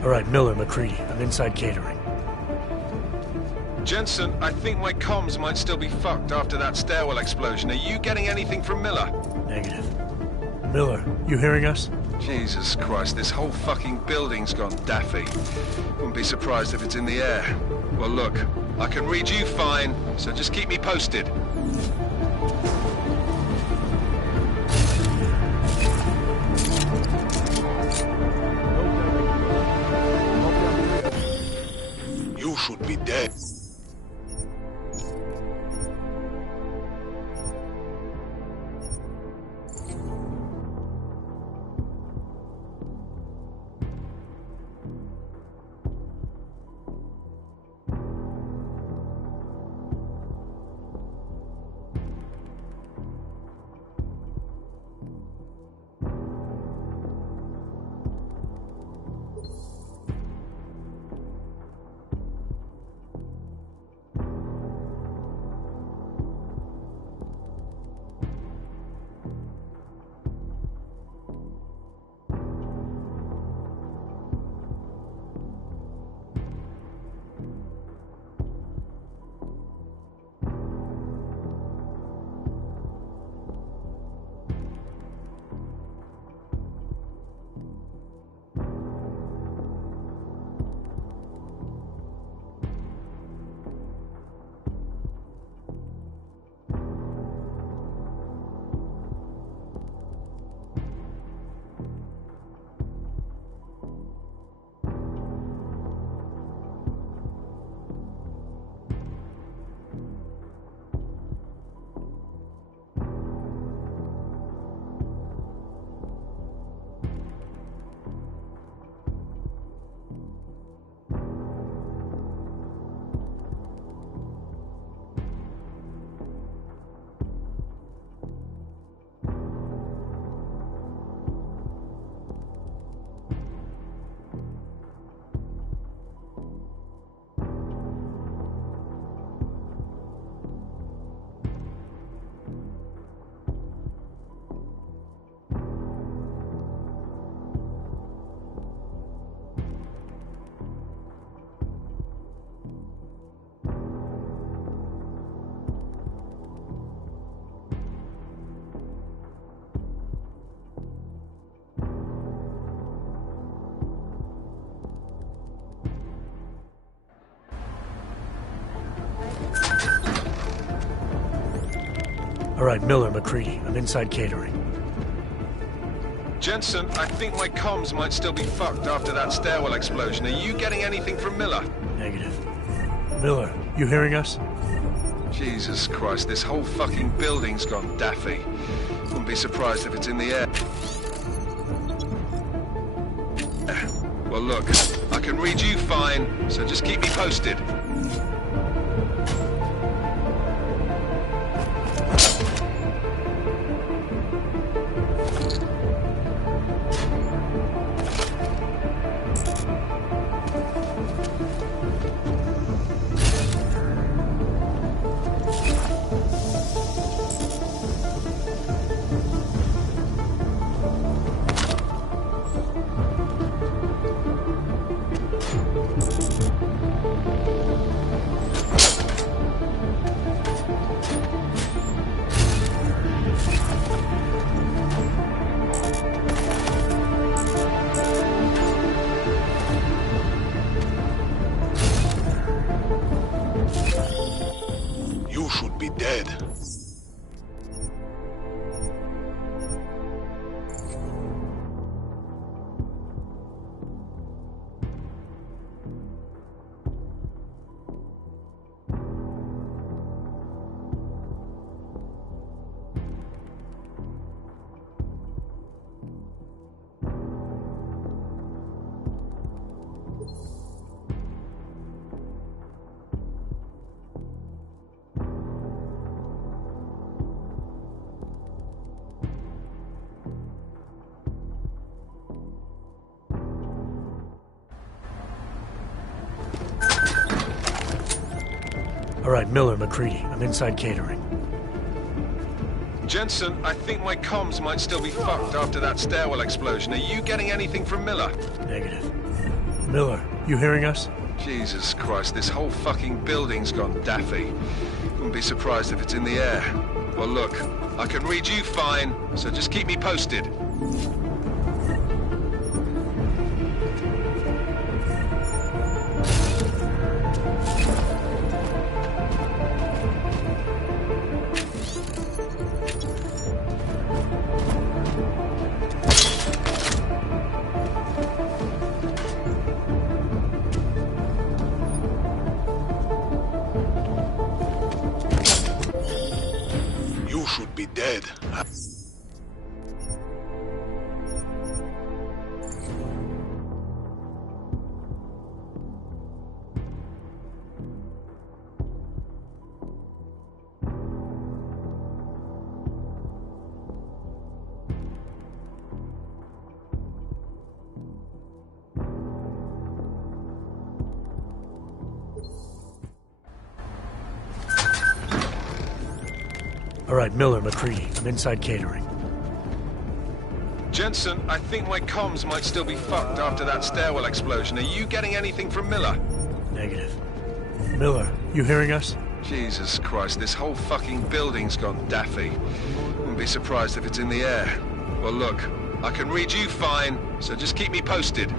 All right, Miller, McCready. I'm inside catering. Jensen, I think my comms might still be fucked after that stairwell explosion. Are you getting anything from Miller? Negative. Miller, you hearing us? Jesus Christ, this whole fucking building's gone daffy. Wouldn't be surprised if it's in the air. Well, look, I can read you fine, so just keep me posted. You should be dead. All right, Miller, McCready. I'm inside catering. Jensen, I think my comms might still be fucked after that stairwell explosion. Are you getting anything from Miller? Negative. Miller, you hearing us? Jesus Christ, this whole fucking building's gone daffy. Wouldn't be surprised if it's in the air. Well, look, I can read you fine, so just keep me posted. All right, Miller, McCready. I'm inside catering. Jensen, I think my comms might still be fucked after that stairwell explosion. Are you getting anything from Miller? Negative. Miller, you hearing us? Jesus Christ, this whole fucking building's gone daffy. Wouldn't be surprised if it's in the air. Well, look, I can read you fine, so just keep me posted. Dead. All right, Miller, McCready. I'm inside catering. Jensen, I think my comms might still be fucked after that stairwell explosion. Are you getting anything from Miller? Negative. Miller, you hearing us? Jesus Christ, this whole fucking building's gone daffy. Wouldn't be surprised if it's in the air. Well, look, I can read you fine, so just keep me posted.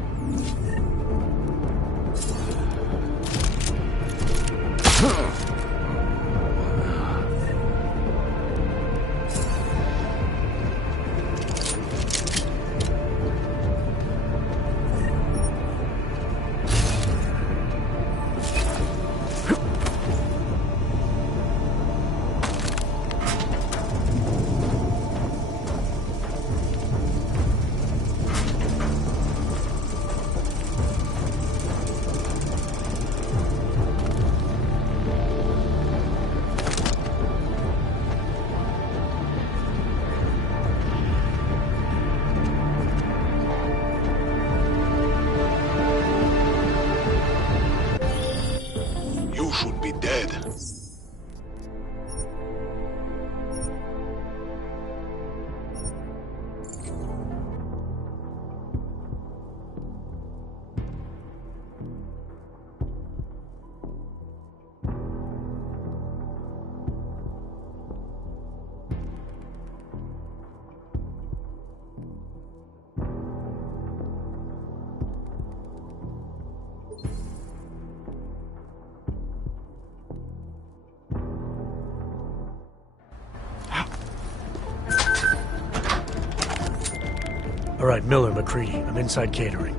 All right, Miller, McCready. I'm inside catering.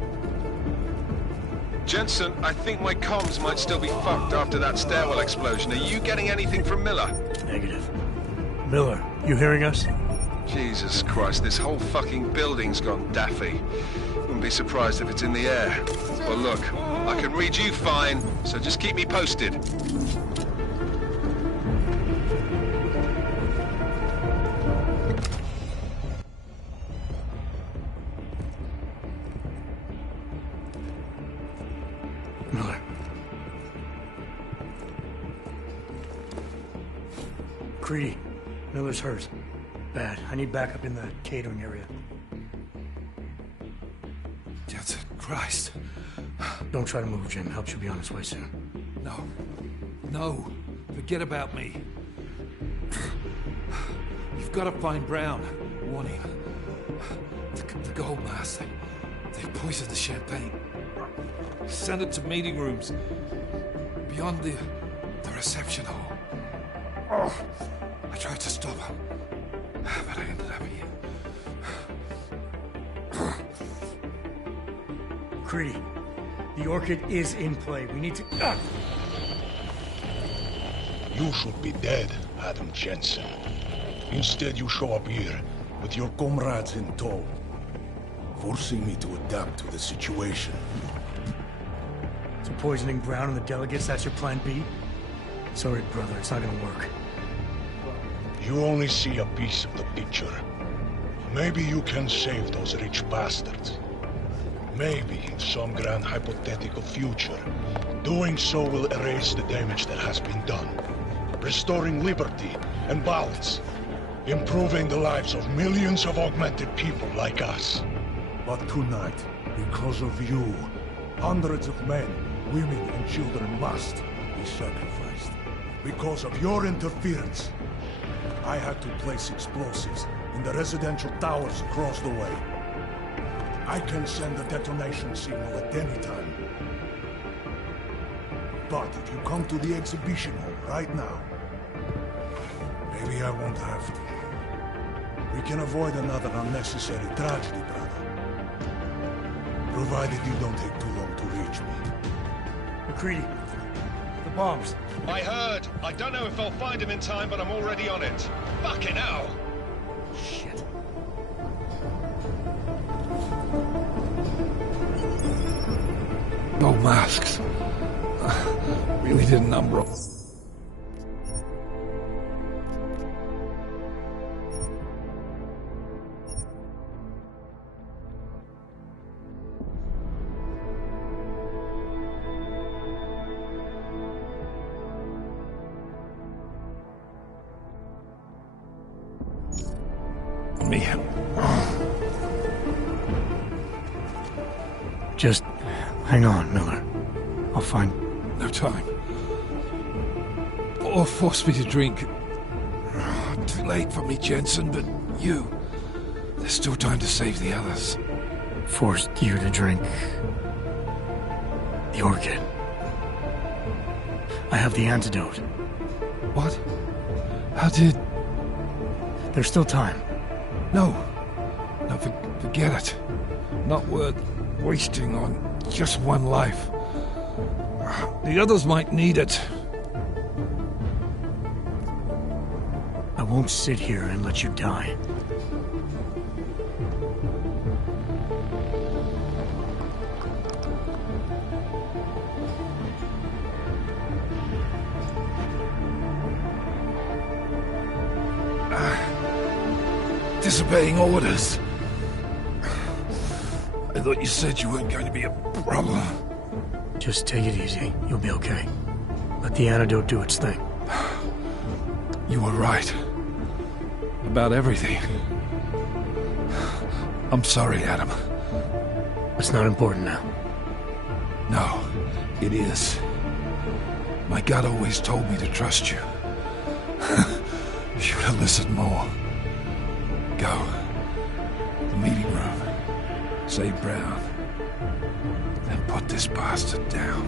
Jensen, I think my comms might still be fucked after that stairwell explosion. Are you getting anything from Miller? Negative. Miller, you hearing us? Jesus Christ, this whole fucking building's gone daffy. Wouldn't be surprised if it's in the air. Well, look, I can read you fine, so just keep me posted. Miller. Creedy, Miller's hurt. Bad. I need backup in the catering area. Jensen, Christ. Don't try to move, Jim. Help should be on its way soon. No. No. Forget about me. You've got to find Brown. Warning. The gold mask. They poisoned the champagne. Send it to meeting rooms. Beyond the reception hall. Oh, I tried to stop him. But I ended up here. Creedy, the Orchid is in play. We need to... You should be dead, Adam Jensen. Instead, you show up here with your comrades in tow, forcing me to adapt to the situation. So poisoning Brown and the delegates, that's your plan B? Sorry, brother, it's not gonna work. You only see a piece of the picture. Maybe you can save those rich bastards. Maybe in some grand hypothetical future, doing so will erase the damage that has been done, restoring liberty and balance, improving the lives of millions of augmented people like us. But tonight, because of you, hundreds of men, women and children must be sacrificed. Because of your interference, I had to place explosives in the residential towers across the way. I can send a detonation signal at any time. But if you come to the exhibition hall right now, maybe I won't have to. We can avoid another unnecessary tragedy, brother. Provided you don't take too long to reach me. McCready, the bombs. I heard. I don't know if I'll find him in time, but I'm already on it. Fucking hell! Shit. No masks. Really did a number of... me. Just hang on, Miller. I'll find... No time. Or force me to drink. Too late for me, Jensen, but you... There's still time to save the others. Forced you to drink... the Orchid. I have the antidote. What? How did... There's still time. No. No, forget it. Not worth wasting on just one life. The others might need it. I won't sit here and let you die. Disobeying orders. I thought you said you weren't going to be a problem. Just take it easy. You'll be okay. Let the antidote do its thing. You were right. About everything. I'm sorry, Adam. It's not important now. No, it is. My gut always told me to trust you. Should have listened more. Go. The meeting room. Save Brown. Then put this bastard down.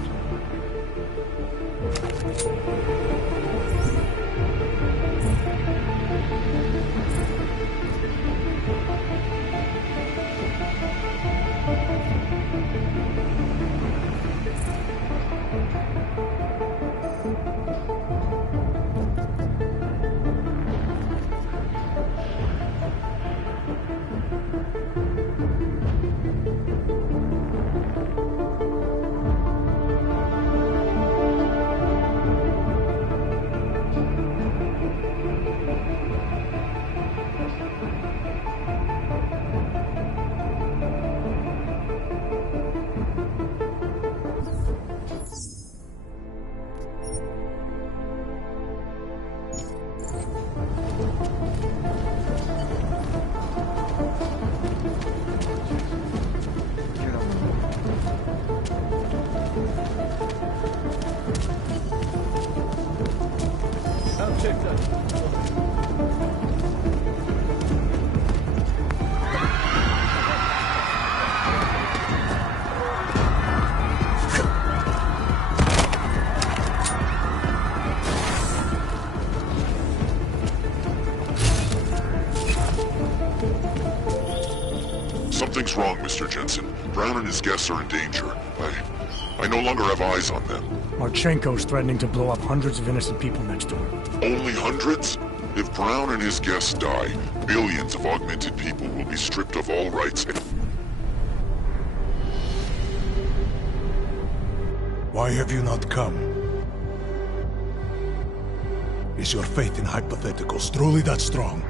Something's wrong, Mr. Jensen. Brown and his guests are in danger. I no longer have eyes on them. Marchenko's threatening to blow up hundreds of innocent people next door. Only hundreds? If Brown and his guests die, billions of augmented people will be stripped of all rights. Why have you not come? Is your faith in hypotheticals truly that strong?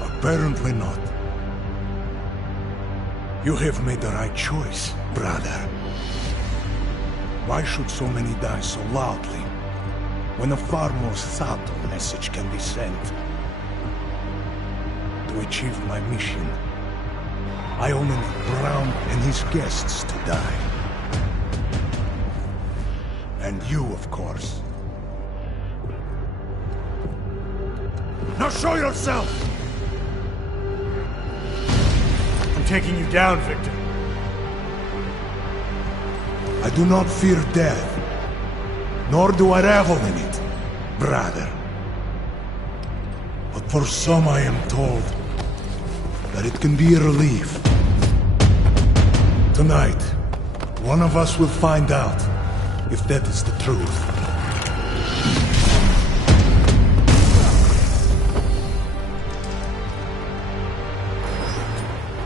Apparently not. You have made the right choice, brother. Why should so many die so loudly, when a far more subtle message can be sent? To achieve my mission, I only need Brown and his guests to die. And you, of course. Now show yourself! I'm taking you down, Victor. I do not fear death, nor do I revel in it, brother. But for some I am told that it can be a relief. Tonight, one of us will find out if that is the truth.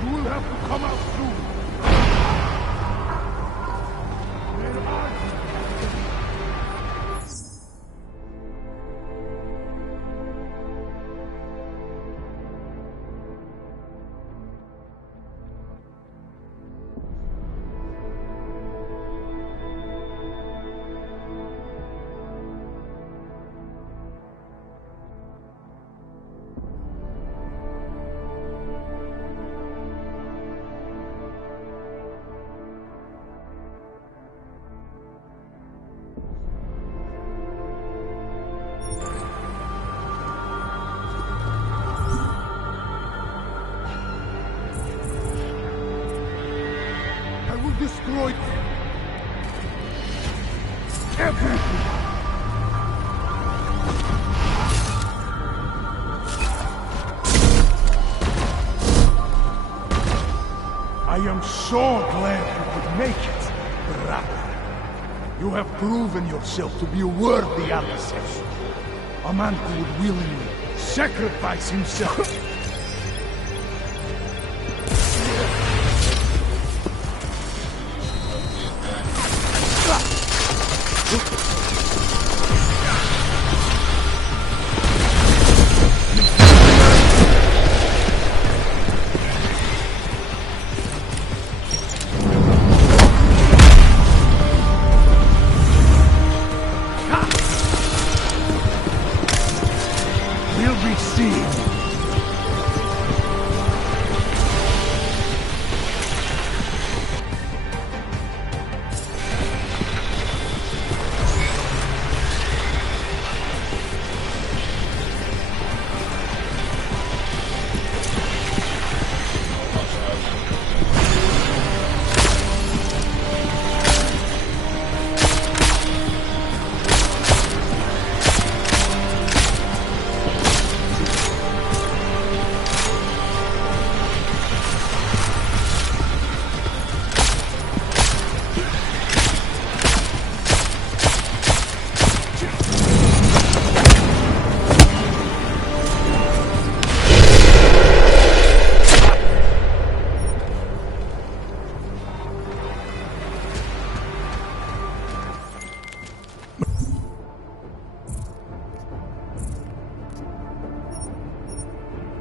You will have to come out soon. Destroyed everything. I am so glad you could make it, brother. You have proven yourself to be a worthy adversary. A man who would willingly sacrifice himself.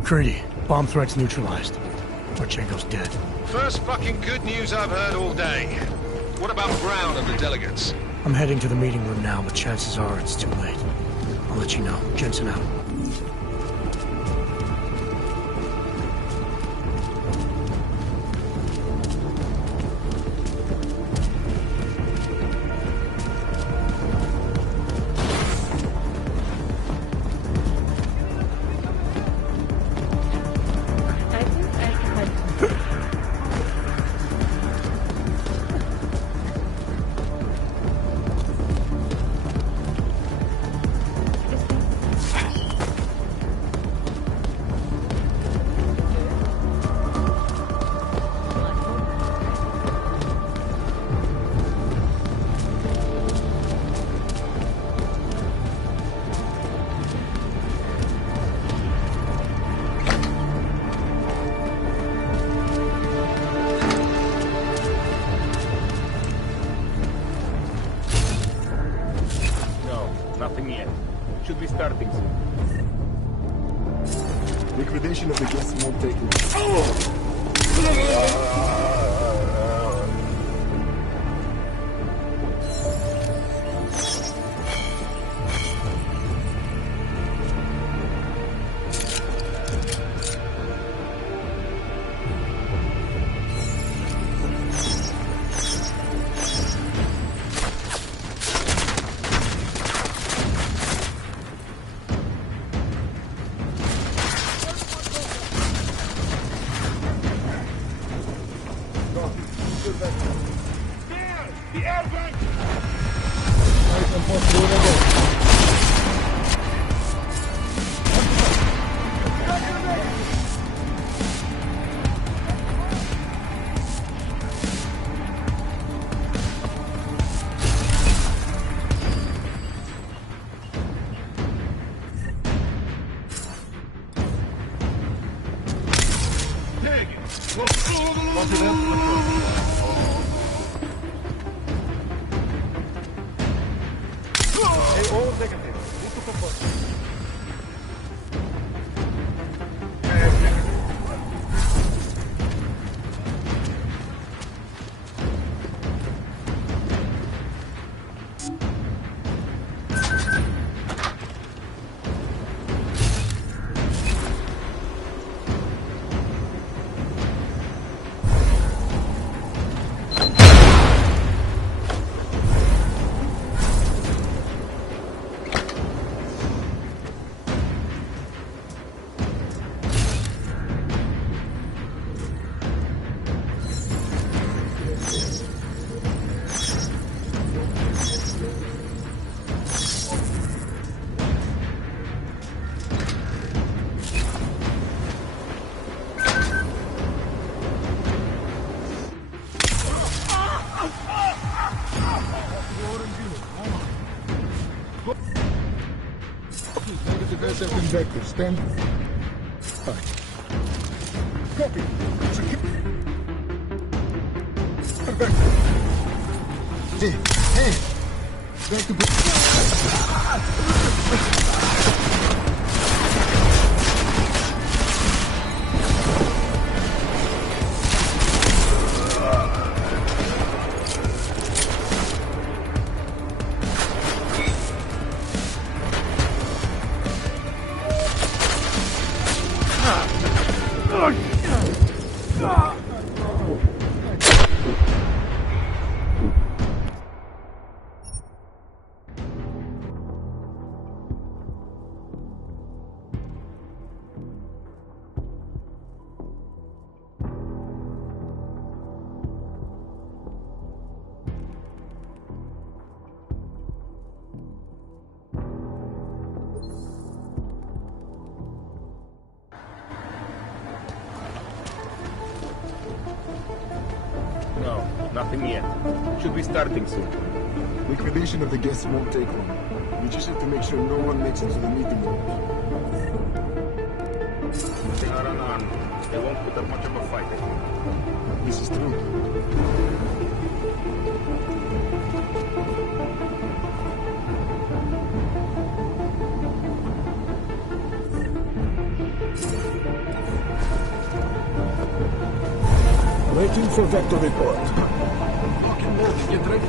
McCready, bomb threat's neutralized. Marchenko's dead. First fucking good news I've heard all day. What about Brown and the delegates? I'm heading to the meeting room now, but chances are it's too late. I'll let you know. Jensen out. Should be starting soon. Liquidation of the guests won't take long. Vector, stand. Copy. Vector. Hey. No, nothing yet. Should be starting soon. Liquidation of the guests won't take long. We just have to make sure no one makes it to the meeting room. They are unarmed. They won't put up much of a fight. This is true. Waiting for Vector report. Fucking Morgan, get ready.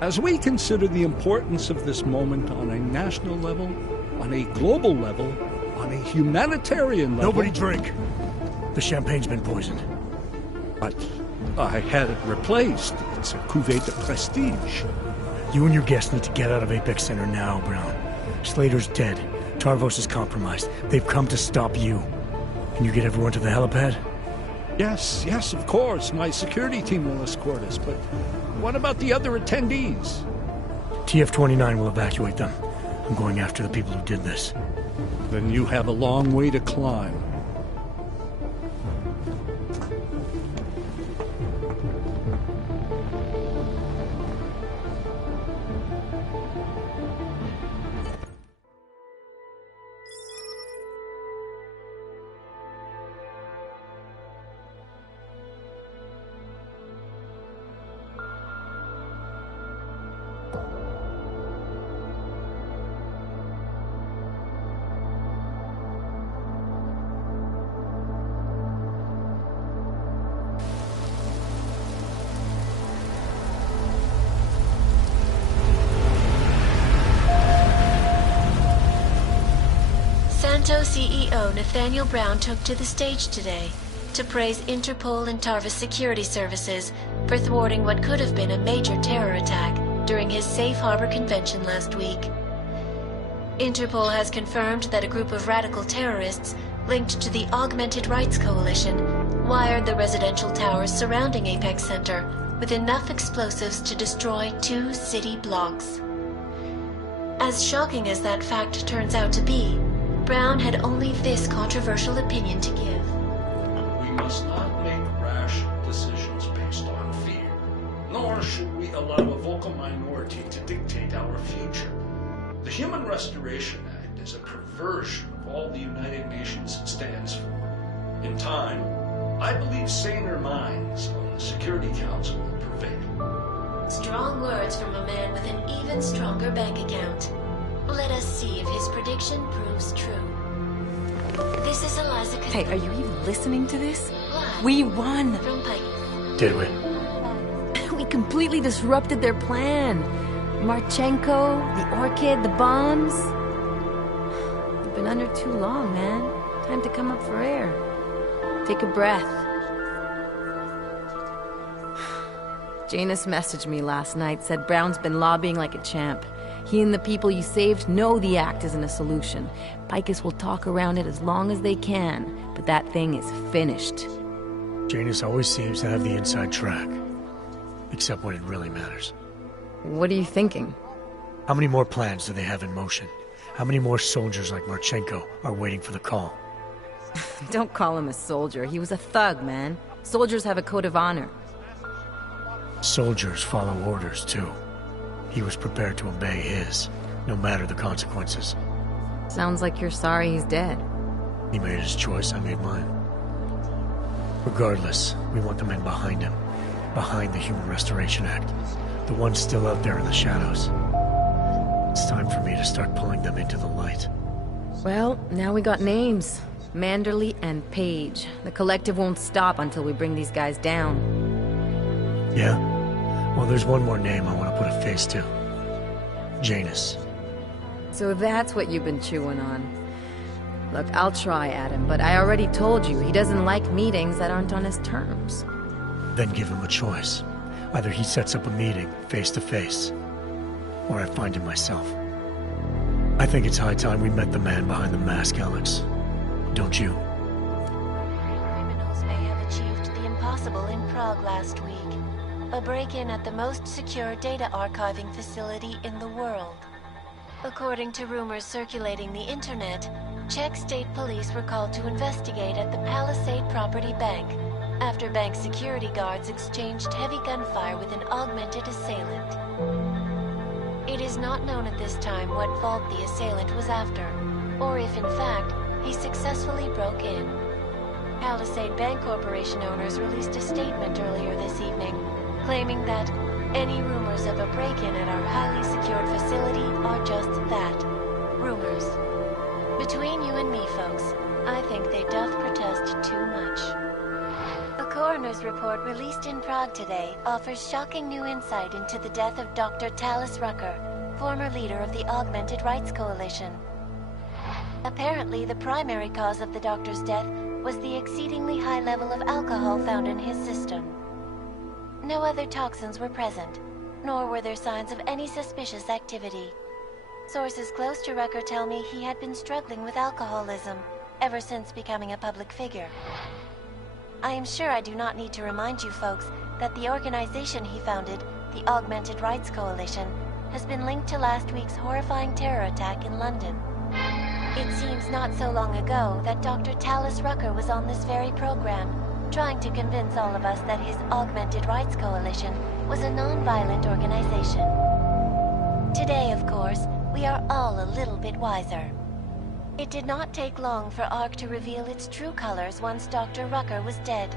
As we consider the importance of this moment on a national level, on a global level, on a humanitarian level... Nobody drink. The champagne's been poisoned. But I had it replaced. It's a cuvée de prestige. You and your guests need to get out of Apex Center now, Brown. Slater's dead. Tarvos is compromised. They've come to stop you. Can you get everyone to the helipad? Yes, of course. My security team will escort us, but what about the other attendees? TF-29 will evacuate them. I'm going after the people who did this. Then you have a long way to climb. CEO Nathaniel Brown took to the stage today to praise Interpol and Tarvis security services for thwarting what could have been a major terror attack during his safe harbor convention last week. Interpol has confirmed that a group of radical terrorists linked to the Augmented Rights Coalition wired the residential towers surrounding Apex Center with enough explosives to destroy 2 city blocks. As shocking as that fact turns out to be, Brown had only this controversial opinion to give. We must not make rash decisions based on fear, nor should we allow a vocal minority to dictate our future. The Human Restoration Act is a perversion of all the United Nations stands for. In time, I believe saner minds on the Security Council will prevail. Strong words from a man with an even stronger bank account. Let us see if his prediction proves true. This is Eliza. Hey, are you even listening to this? We won! Did we? We completely disrupted their plan. Marchenko, the Orchid, the bombs. You've been under too long, man. Time to come up for air. Take a breath. Janus messaged me last night, said Brown's been lobbying like a champ. He and the people you saved know the act isn't a solution. Picus will talk around it as long as they can, but that thing is finished. Janus always seems to have the inside track. Except when it really matters. What are you thinking? How many more plans do they have in motion? How many more soldiers like Marchenko are waiting for the call? Don't call him a soldier. He was a thug, man. Soldiers have a code of honor. Soldiers follow orders, too. He was prepared to obey his, no matter the consequences. Sounds like you're sorry he's dead. He made his choice, I made mine. Regardless, we want the men behind him. Behind the Human Restoration Act. The ones still out there in the shadows. It's time for me to start pulling them into the light. Well, now we got names. Manderley and Page. The collective won't stop until we bring these guys down. Yeah? Well, there's one more name I want to put a face to. Janus. So that's what you've been chewing on. Look, I'll try, Adam, but I already told you he doesn't like meetings that aren't on his terms. Then give him a choice. Either he sets up a meeting, face to face, or I find him myself. I think it's high time we met the man behind the mask, Alex. Don't you? Criminals may have achieved the impossible in Prague last week. A break-in at the most secure data archiving facility in the world. According to rumors circulating the internet, Czech state police were called to investigate at the Palisade Property Bank after bank security guards exchanged heavy gunfire with an augmented assailant. It is not known at this time what vault the assailant was after, or if in fact he successfully broke in. Palisade Bank Corporation owners released a statement earlier this evening, claiming that any rumors of a break-in at our highly secured facility are just that, rumors. Between you and me, folks, I think they doth protest too much. A coroner's report released in Prague today offers shocking new insight into the death of Dr. Talis Rucker, former leader of the Augmented Rights Coalition. Apparently, the primary cause of the doctor's death was the exceedingly high level of alcohol found in his system. No other toxins were present, nor were there signs of any suspicious activity. Sources close to Rucker tell me he had been struggling with alcoholism ever since becoming a public figure. I am sure I do not need to remind you folks that the organization he founded, the Augmented Rights Coalition, has been linked to last week's horrifying terror attack in London. It seems not so long ago that Dr. Talis Rucker was on this very program, trying to convince all of us that his Augmented Rights Coalition was a non-violent organization. Today, of course, we are all a little bit wiser. It did not take long for ARC to reveal its true colors once Dr. Rucker was dead.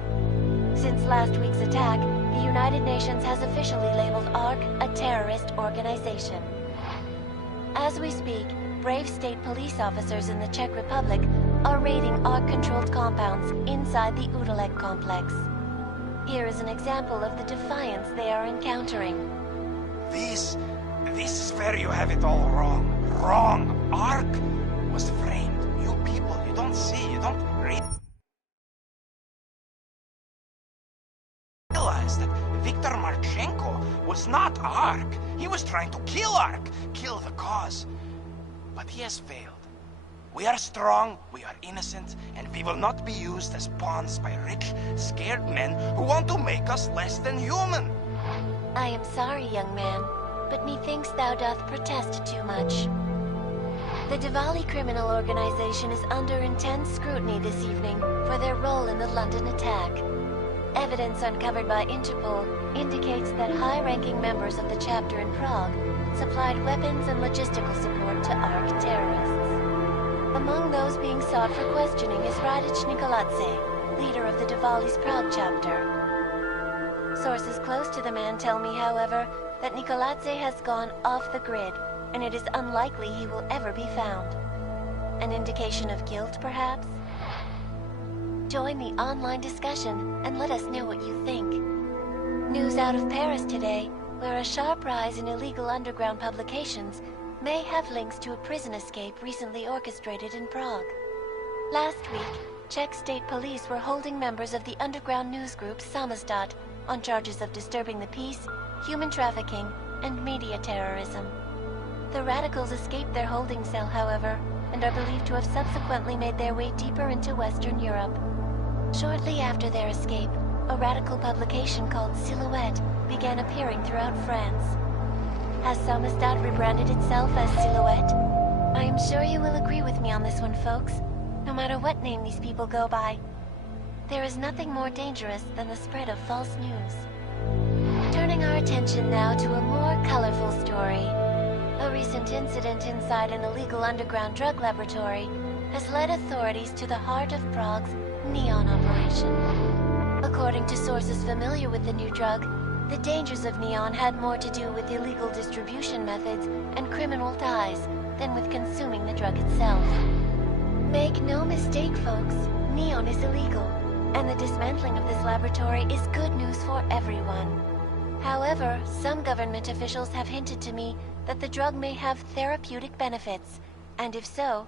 Since last week's attack, the United Nations has officially labeled ARC a terrorist organization. As we speak, brave state police officers in the Czech Republic are raiding ARC-controlled compounds inside the Udalek complex. Here is an example of the defiance they are encountering. This is where you have it all wrong. Wrong! ARC was framed. You people, you don't see, you don't realize that Viktor Marchenko was not ARC. He was trying to kill ARC, kill the cause. But he has failed. We are strong, we are innocent, and we will not be used as pawns by rich, scared men who want to make us less than human. I am sorry, young man, but methinks thou doth protest too much. The Diwali criminal organization is under intense scrutiny this evening for their role in the London attack. Evidence uncovered by Interpol indicates that high-ranking members of the chapter in Prague supplied weapons and logistical support to ARC terrorists. Among those being sought for questioning is Radic Nikoladze, leader of the Diwali's Prague chapter. Sources close to the man tell me, however, that Nikoladze has gone off the grid, and it is unlikely he will ever be found. An indication of guilt, perhaps? Join the online discussion and let us know what you think. News out of Paris today, where a sharp rise in illegal underground publications may have links to a prison escape recently orchestrated in Prague. Last week, Czech state police were holding members of the underground news group Samizdat on charges of disturbing the peace, human trafficking, and media terrorism. The radicals escaped their holding cell, however, and are believed to have subsequently made their way deeper into Western Europe. Shortly after their escape, a radical publication called Silhouette began appearing throughout France. Has Samizdat rebranded itself as Silhouette? I am sure you will agree with me on this one, folks, no matter what name these people go by. There is nothing more dangerous than the spread of false news. Turning our attention now to a more colorful story. A recent incident inside an illegal underground drug laboratory has led authorities to the heart of Prague's Neon operation. According to sources familiar with the new drug, the dangers of Neon had more to do with illegal distribution methods and criminal ties than with consuming the drug itself. Make no mistake, folks, Neon is illegal, and the dismantling of this laboratory is good news for everyone. However, some government officials have hinted to me that the drug may have therapeutic benefits, and if so,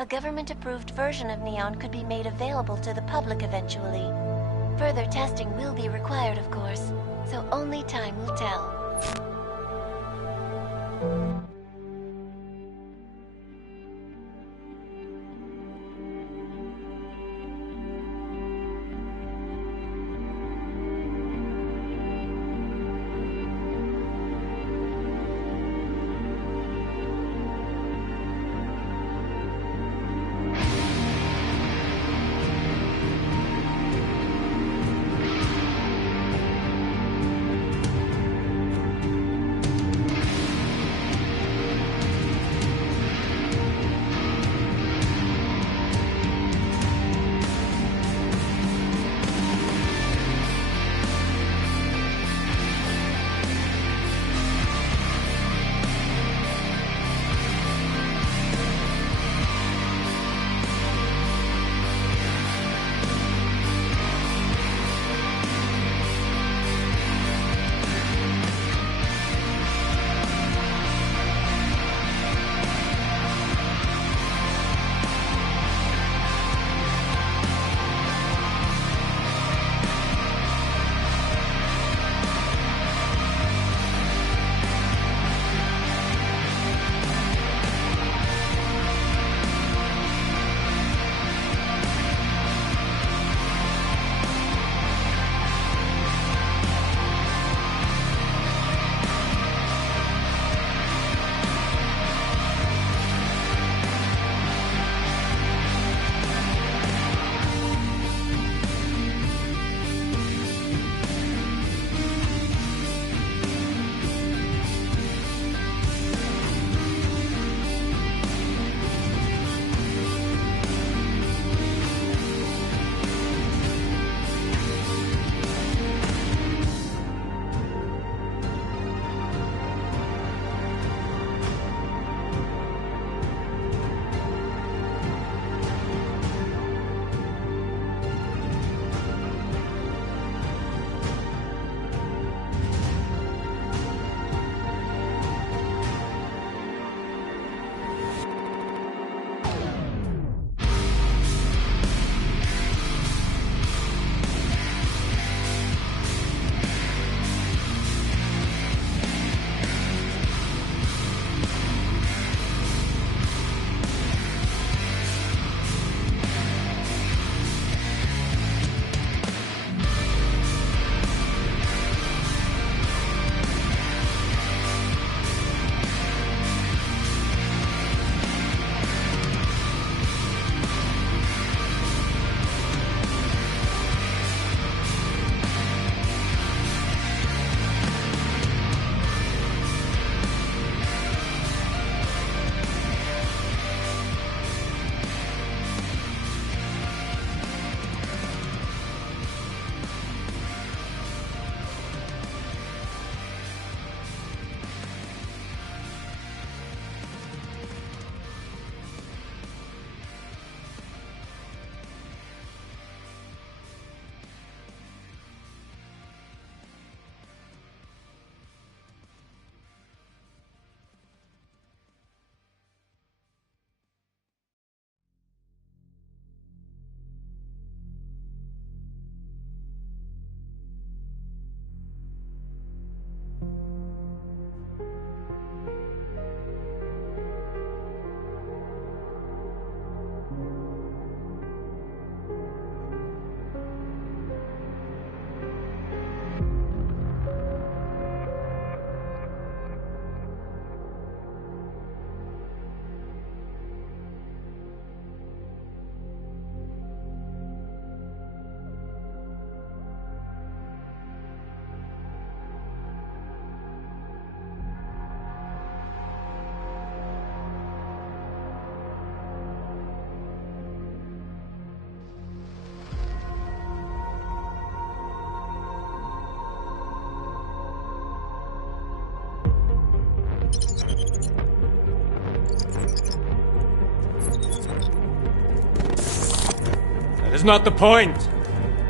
A government-approved version of Neon could be made available to the public eventually. Further testing will be required, of course, so only time will tell. That is not the point.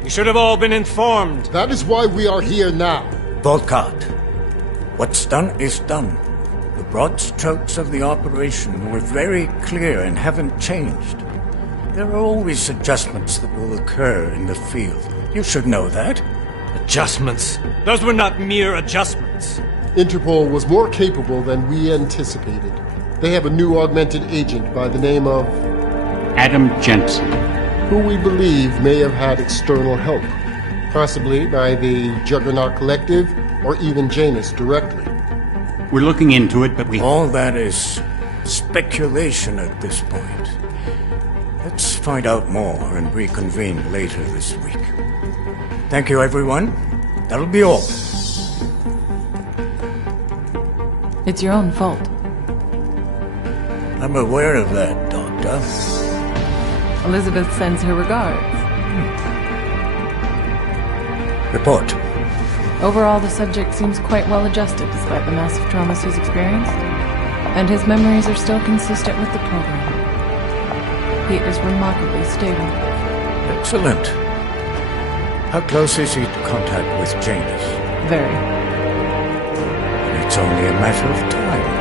You should have all been informed. That is why we are here now. Volkart, what's done is done. The broad strokes of the operation were very clear and haven't changed. There are always adjustments that will occur in the field. You should know that. Adjustments? Those were not mere adjustments. Interpol was more capable than we anticipated. They have a new augmented agent by the name of... Adam Jensen. Who we believe may have had external help. Possibly by the Juggernaut Collective, or even Janus directly. We're looking into it, but All that is speculation at this point. Let's find out more and reconvene later this week. Thank you, everyone. That'll be all. It's your own fault. I'm aware of that, Doctor. Elizabeth sends her regards. Report. Overall, the subject seems quite well adjusted despite the massive traumas he's experienced, and his memories are still consistent with the program. He is remarkably stable. Excellent. How close is he to contact with Janus? Very. It's only a matter of time.